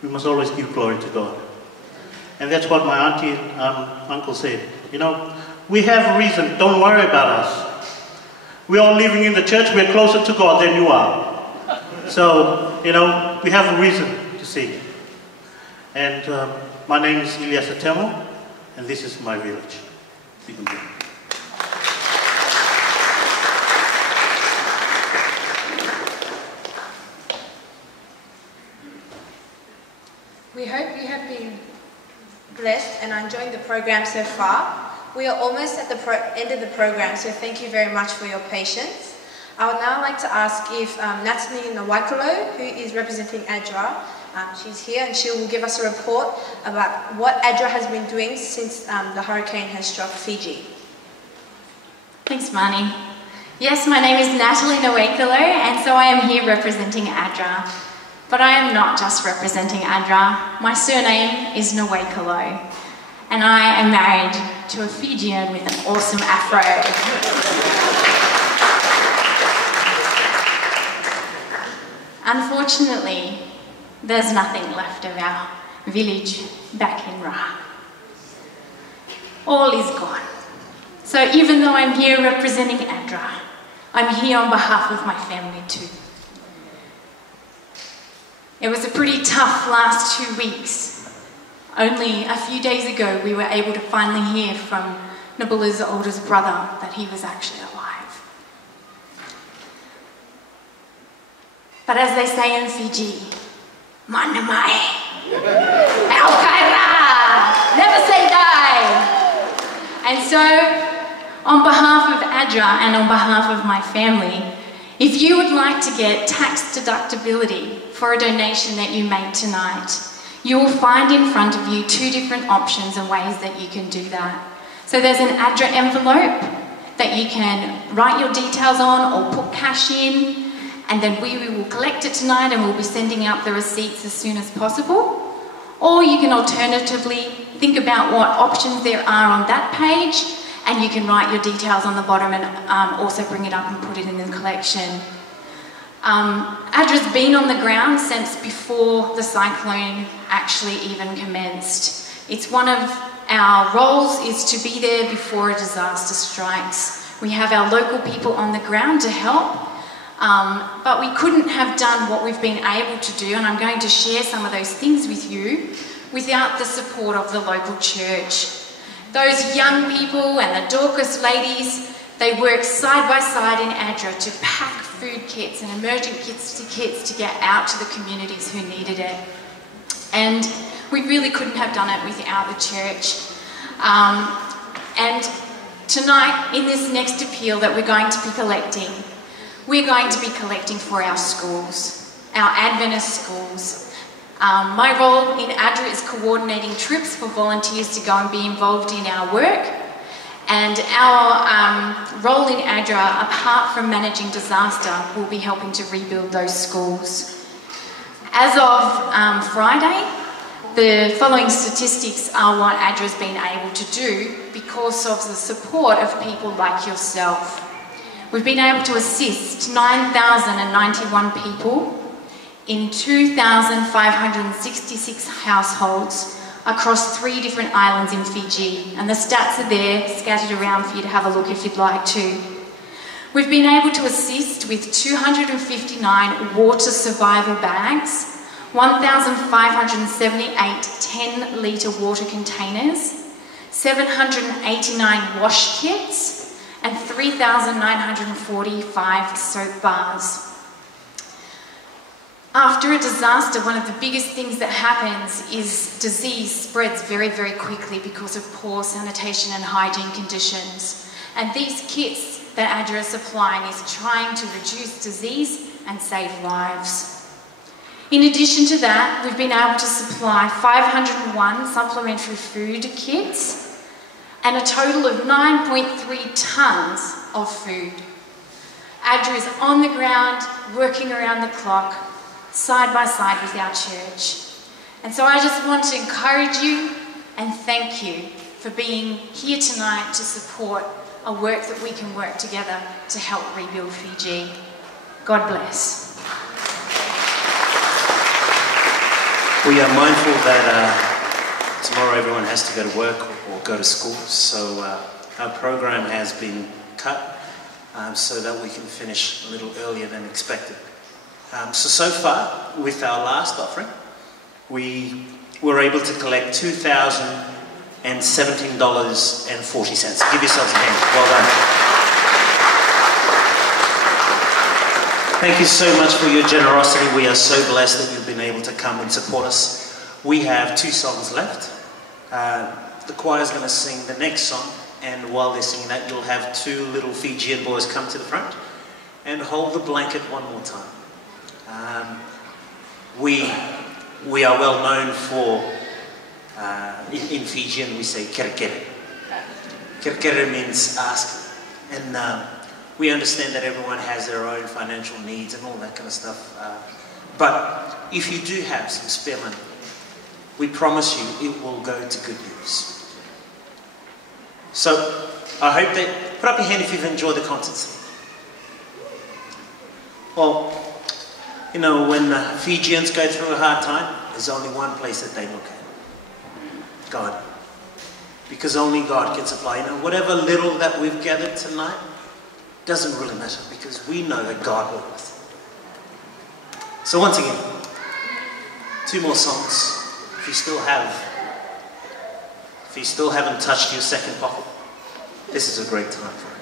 We must always give glory to God. And that's what my auntie and uncle said. You know, we have a reason. Don't worry about us. We're all living in the church. We're closer to God than you are. So, you know, we have a reason to sing. And my name is Ilyas Atemo, and this is my village. We hope you have been blessed and are enjoying the program so far. We are almost at the end of the program, so thank you very much for your patience. I would now like to ask if Natalie Nawaikolo, who is representing ADRA, she's here and she will give us a report about what ADRA has been doing since the hurricane has struck Fiji. Thanks, Marnie. Yes, my name is Natalie Nawaikolo, and so I am here representing ADRA. But I am not just representing ADRA. My surname is Nawaikolo, and I am married to a Fijian with an awesome afro. Unfortunately, there's nothing left of our village back in Ra. All is gone. So even though I'm here representing ADRA, I'm here on behalf of my family too. It was a pretty tough last 2 weeks. Only a few days ago we were able to finally hear from Nabula's oldest brother that he was actually alive. But as they say in Fiji, mana mai, au kaira, never say die. And so, on behalf of ADRA and on behalf of my family, if you would like to get tax deductibility for a donation that you make tonight, you will find in front of you 2 different options and ways that you can do that. So there's an ADRA envelope that you can write your details on or put cash in, and then we will collect it tonight and we'll be sending out the receipts as soon as possible. Or you can alternatively think about what options there are on that page, and you can write your details on the bottom and also bring it up and put it in the collection. ADRA's been on the ground since before the cyclone actually even commenced. It's one of our roles is to be there before a disaster strikes. We have our local people on the ground to help, but we couldn't have done what we've been able to do, and I'm going to share some of those things with you, without the support of the local church. Those young people and the Dorcas ladies, they work side by side in ADRA to pack food kits and emergent kits to get out to the communities who needed it. And we really couldn't have done it without the church. And tonight, in this next appeal that we're going to be collecting, we're going to be collecting for our schools, our Adventist schools. My role in ADRA is coordinating trips for volunteers to go and be involved in our work. And our role in ADRA, apart from managing disaster, will be helping to rebuild those schools. As of Friday, the following statistics are what ADRA's been able to do because of the support of people like yourself. We've been able to assist 9,091 people in 2,566 households across 3 different islands in Fiji, and the stats are there scattered around for you to have a look if you'd like to. We've been able to assist with 259 water survival bags, 1,578 10-litre water containers, 789 wash kits, and 3,945 soap bars. After a disaster, one of the biggest things that happens is disease spreads very, very quickly because of poor sanitation and hygiene conditions. And these kits that ADRA is supplying is trying to reduce disease and save lives. In addition to that, we've been able to supply 501 supplementary food kits and a total of 9.3 tonnes of food. ADRA is on the ground, working around the clock, side by side with our church. And so I just want to encourage you and thank you for being here tonight to support a work that we can work together to help rebuild Fiji. God bless. We are mindful that tomorrow everyone has to go to work or go to school, so our program has been cut so that we can finish a little earlier than expected. So far, with our last offering, we were able to collect $2,017.40. Give yourselves a hand. Well done. Thank you so much for your generosity. We are so blessed that you've been able to come and support us. We have 2 songs left. The choir is going to sing the next song, and while they're singing that, you'll have 2 little Fijian boys come to the front and hold the blanket one more time. We are well known for, in Fijian we say kerkere. Kerkere means ask, and we understand that everyone has their own financial needs and all that kind of stuff. But if you do have some spare money, we promise you it will go to good use. So I hope that, put up your hand if you've enjoyed the concerts. Well, you know, when Fijians go through a hard time, there's only one place that they look at. God. Because only God can supply. You know, whatever little that we've gathered tonight doesn't really matter because we know that God will with. So once again, 2 more songs. If you still haven't touched your second pocket, this is a great time for it.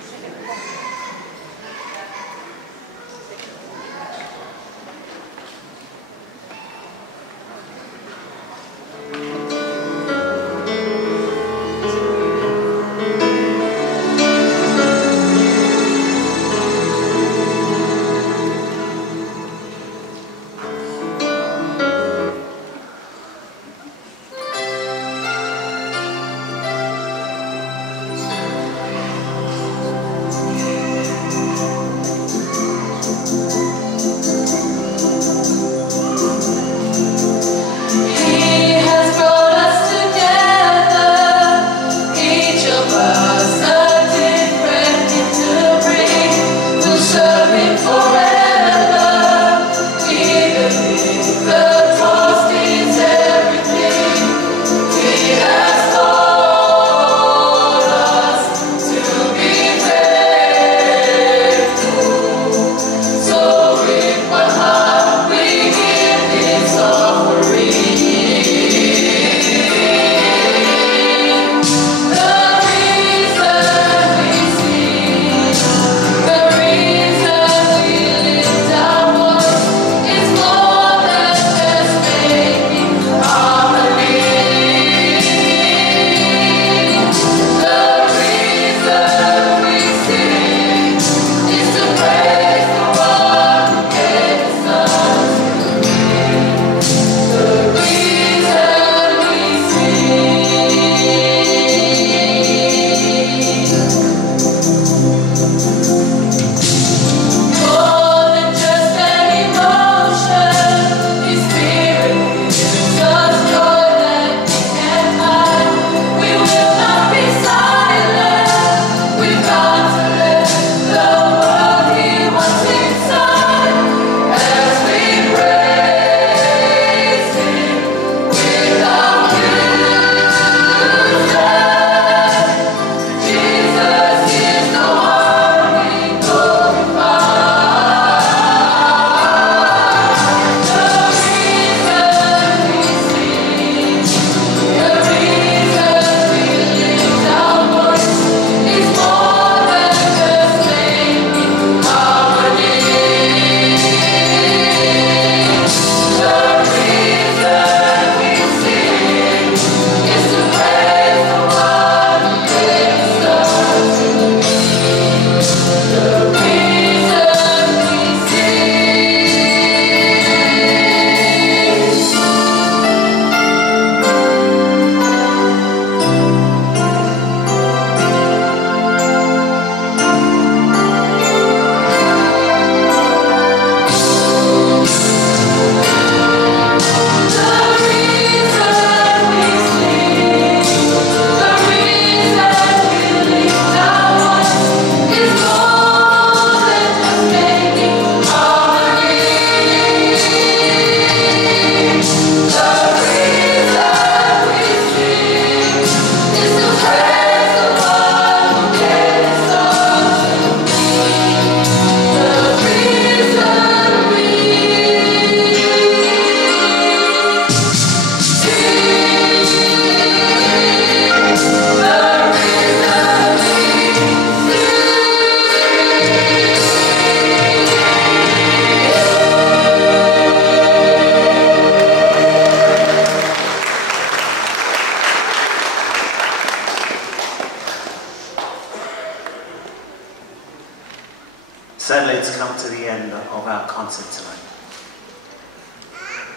come to the end of our concert tonight.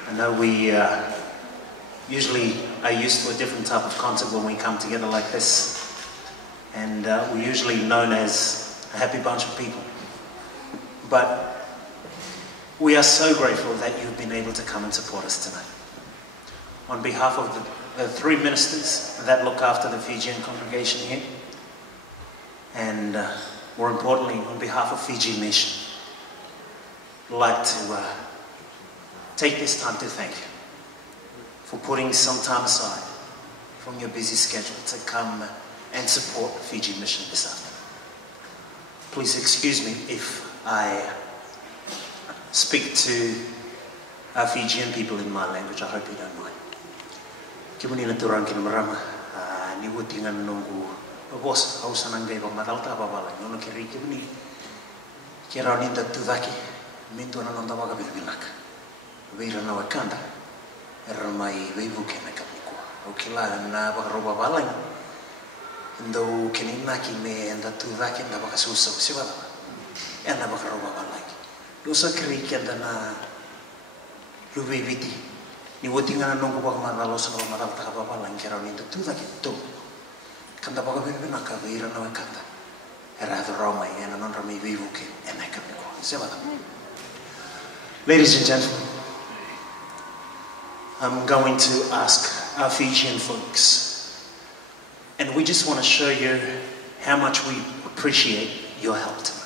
I know we usually are used to a different type of concert when we come together like this. And we're usually known as a happy bunch of people. But we are so grateful that you've been able to come and support us tonight. On behalf of the three ministers that look after the Fijian congregation here, and more importantly, on behalf of Fiji Mission, I'd like to take this time to thank you for putting some time aside from your busy schedule to come and support Fiji Mission this afternoon. Please excuse me if I speak to our Fijian people in my language. I hope you don't mind. Kimunina turang kinmarama ni wutingan nunggu bos hausan ang gay pagmadalta babala nono kiri kimuni kira ni tatudaki mintu na nonda waga bilbilak beira na wakanda ermai weibuke na kapiko okila na bagaroba balang ndo kinina kime enda tudaki nda bagasusa sibala enda bagaroba balang dosa kiri kenda na lubibiti ni wutingan nunggu pagmadalo sa pagmadalta babalang kira ni tatudaki to kanda baga bilbina ka beira na wakanda era roma ena non rami weibuke ena kapiko sibala. Ladies and gentlemen, I'm going to ask our Fijian folks, and we just want to show you how much we appreciate your help tonight.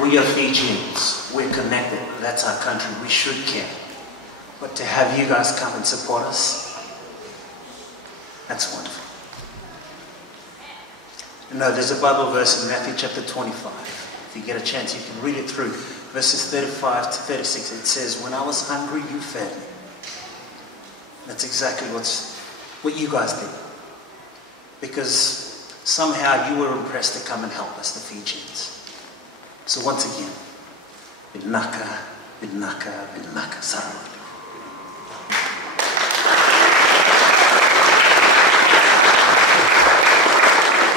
We are Fijians, we're connected, that's our country, we should care. But to have you guys come and support us, that's wonderful. You know, there's a Bible verse in Matthew chapter 25. If you get a chance, you can read it through. Verses 35 to 36, it says, when I was hungry, you fed me. That's exactly what you guys did. Because somehow you were impressed to come and help us, the Fijians. So once again, Binaka, Binaka, Binaka, Sarawak.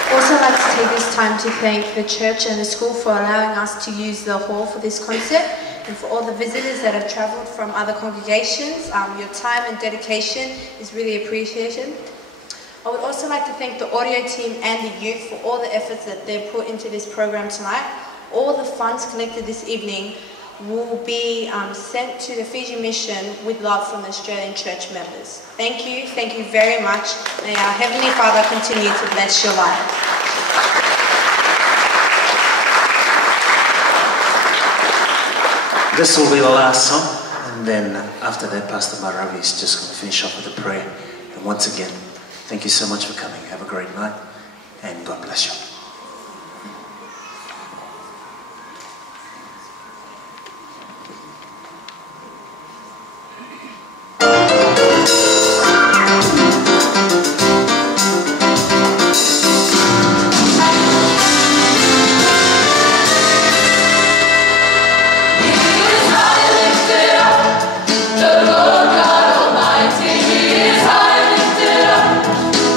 Also like to take this time to thank the church and the school for allowing us to use the hall for this concert, and for all the visitors that have travelled from other congregations. Your time and dedication is really appreciated. I would also like to thank the audio team and the youth for all the efforts that they've put into this program tonight. All the funds collected this evening will be sent to the Fiji Mission with love from the Australian church members. Thank you very much. May our Heavenly Father continue to bless your life. This will be the last song, and then after that, Pastor Maravi is just going to finish up with a prayer. And once again, thank you so much for coming. Have a great night, and God bless you.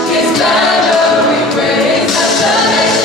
His banner we raise, and the nation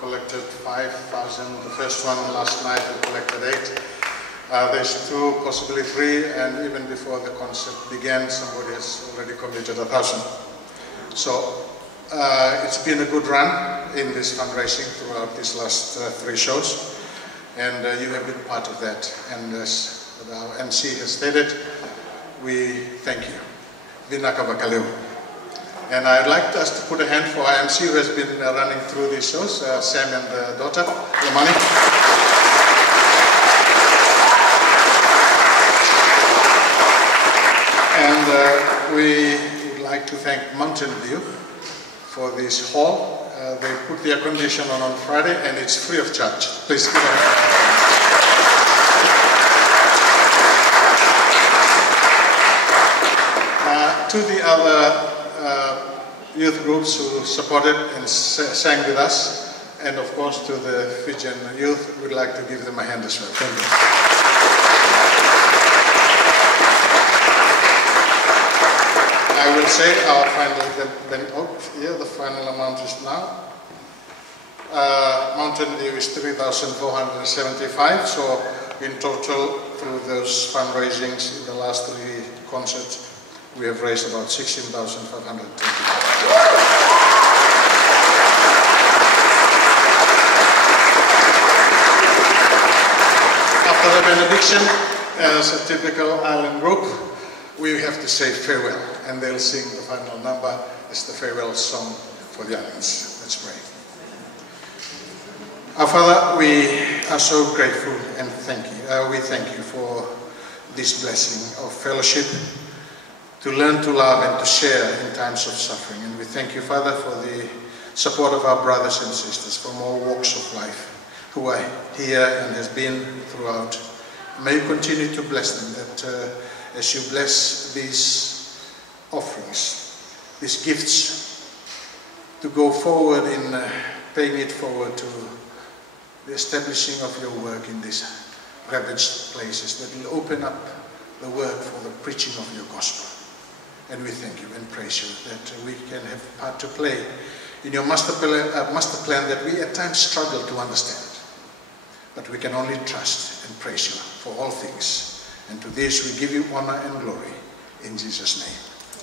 collected 5,000. The first one last night we collected 8. There's 2, possibly 3, and even before the concert began, somebody has already committed 1,000. So it's been a good run in this fundraising throughout these last 3 shows, and you have been part of that. And as our MC has stated, we thank you. Vinaka Bakaleu. And I'd like us to put a hand for our MC who has been running through these shows, Sam and the daughter, Lamani. And we would like to thank Mountain View for this hall. They put the air condition on Friday and it's free of charge. Please give them a hand. To the other youth groups who supported and sang with us, and of course to the Fijian youth, we'd like to give them a hand as well. Thank you. I will say our final, the final amount is now. Mountain View is 3,475, so in total through those fundraisings in the last 3 concerts, we have raised about 16,520. After the benediction, as a typical island group, we have to say farewell, and they'll sing the final number as the farewell song for the islands. Let's pray. Our Father, we are so grateful and thank you. We thank you for this blessing of fellowship, to learn to love and to share in times of suffering. And we thank you, Father, for the support of our brothers and sisters from all walks of life who are here and has been throughout. May you continue to bless them, that as you bless these offerings, these gifts, to go forward in paying it forward to the establishing of your work in these ravaged places, that will open up the work for the preaching of your gospel. And we thank you and praise you that we can have part to play in your master plan that we at times struggle to understand. But we can only trust and praise you for all things. And to this we give you honor and glory. In Jesus' name.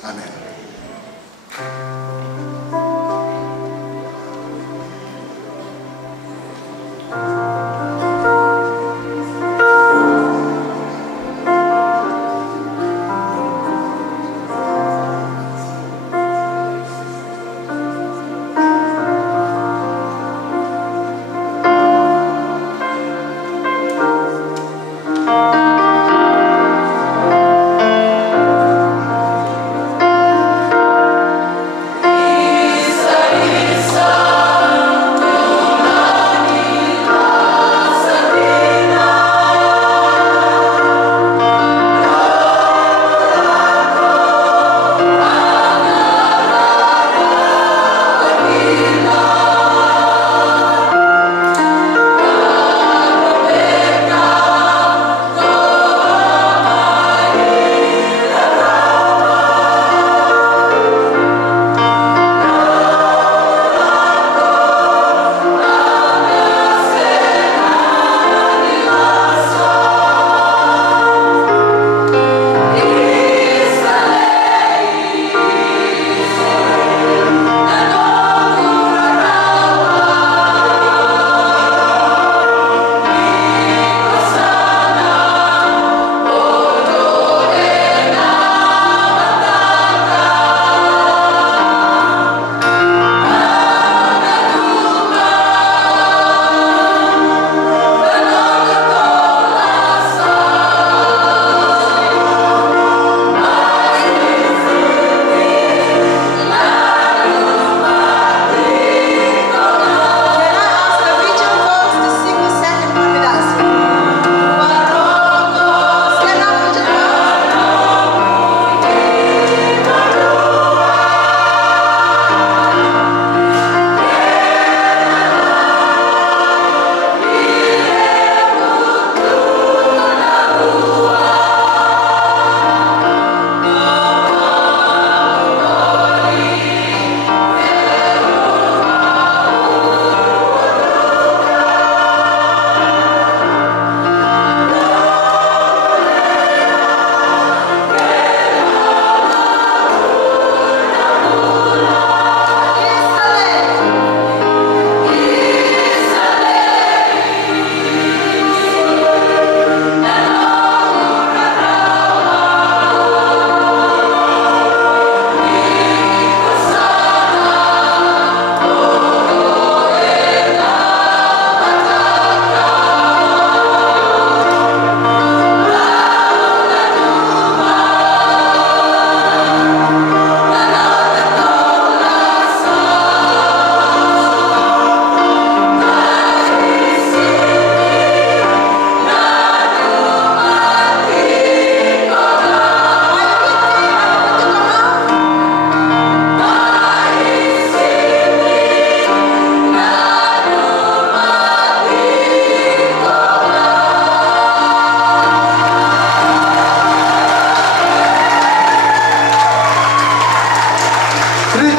Amen.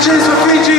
Cheers for Fiji!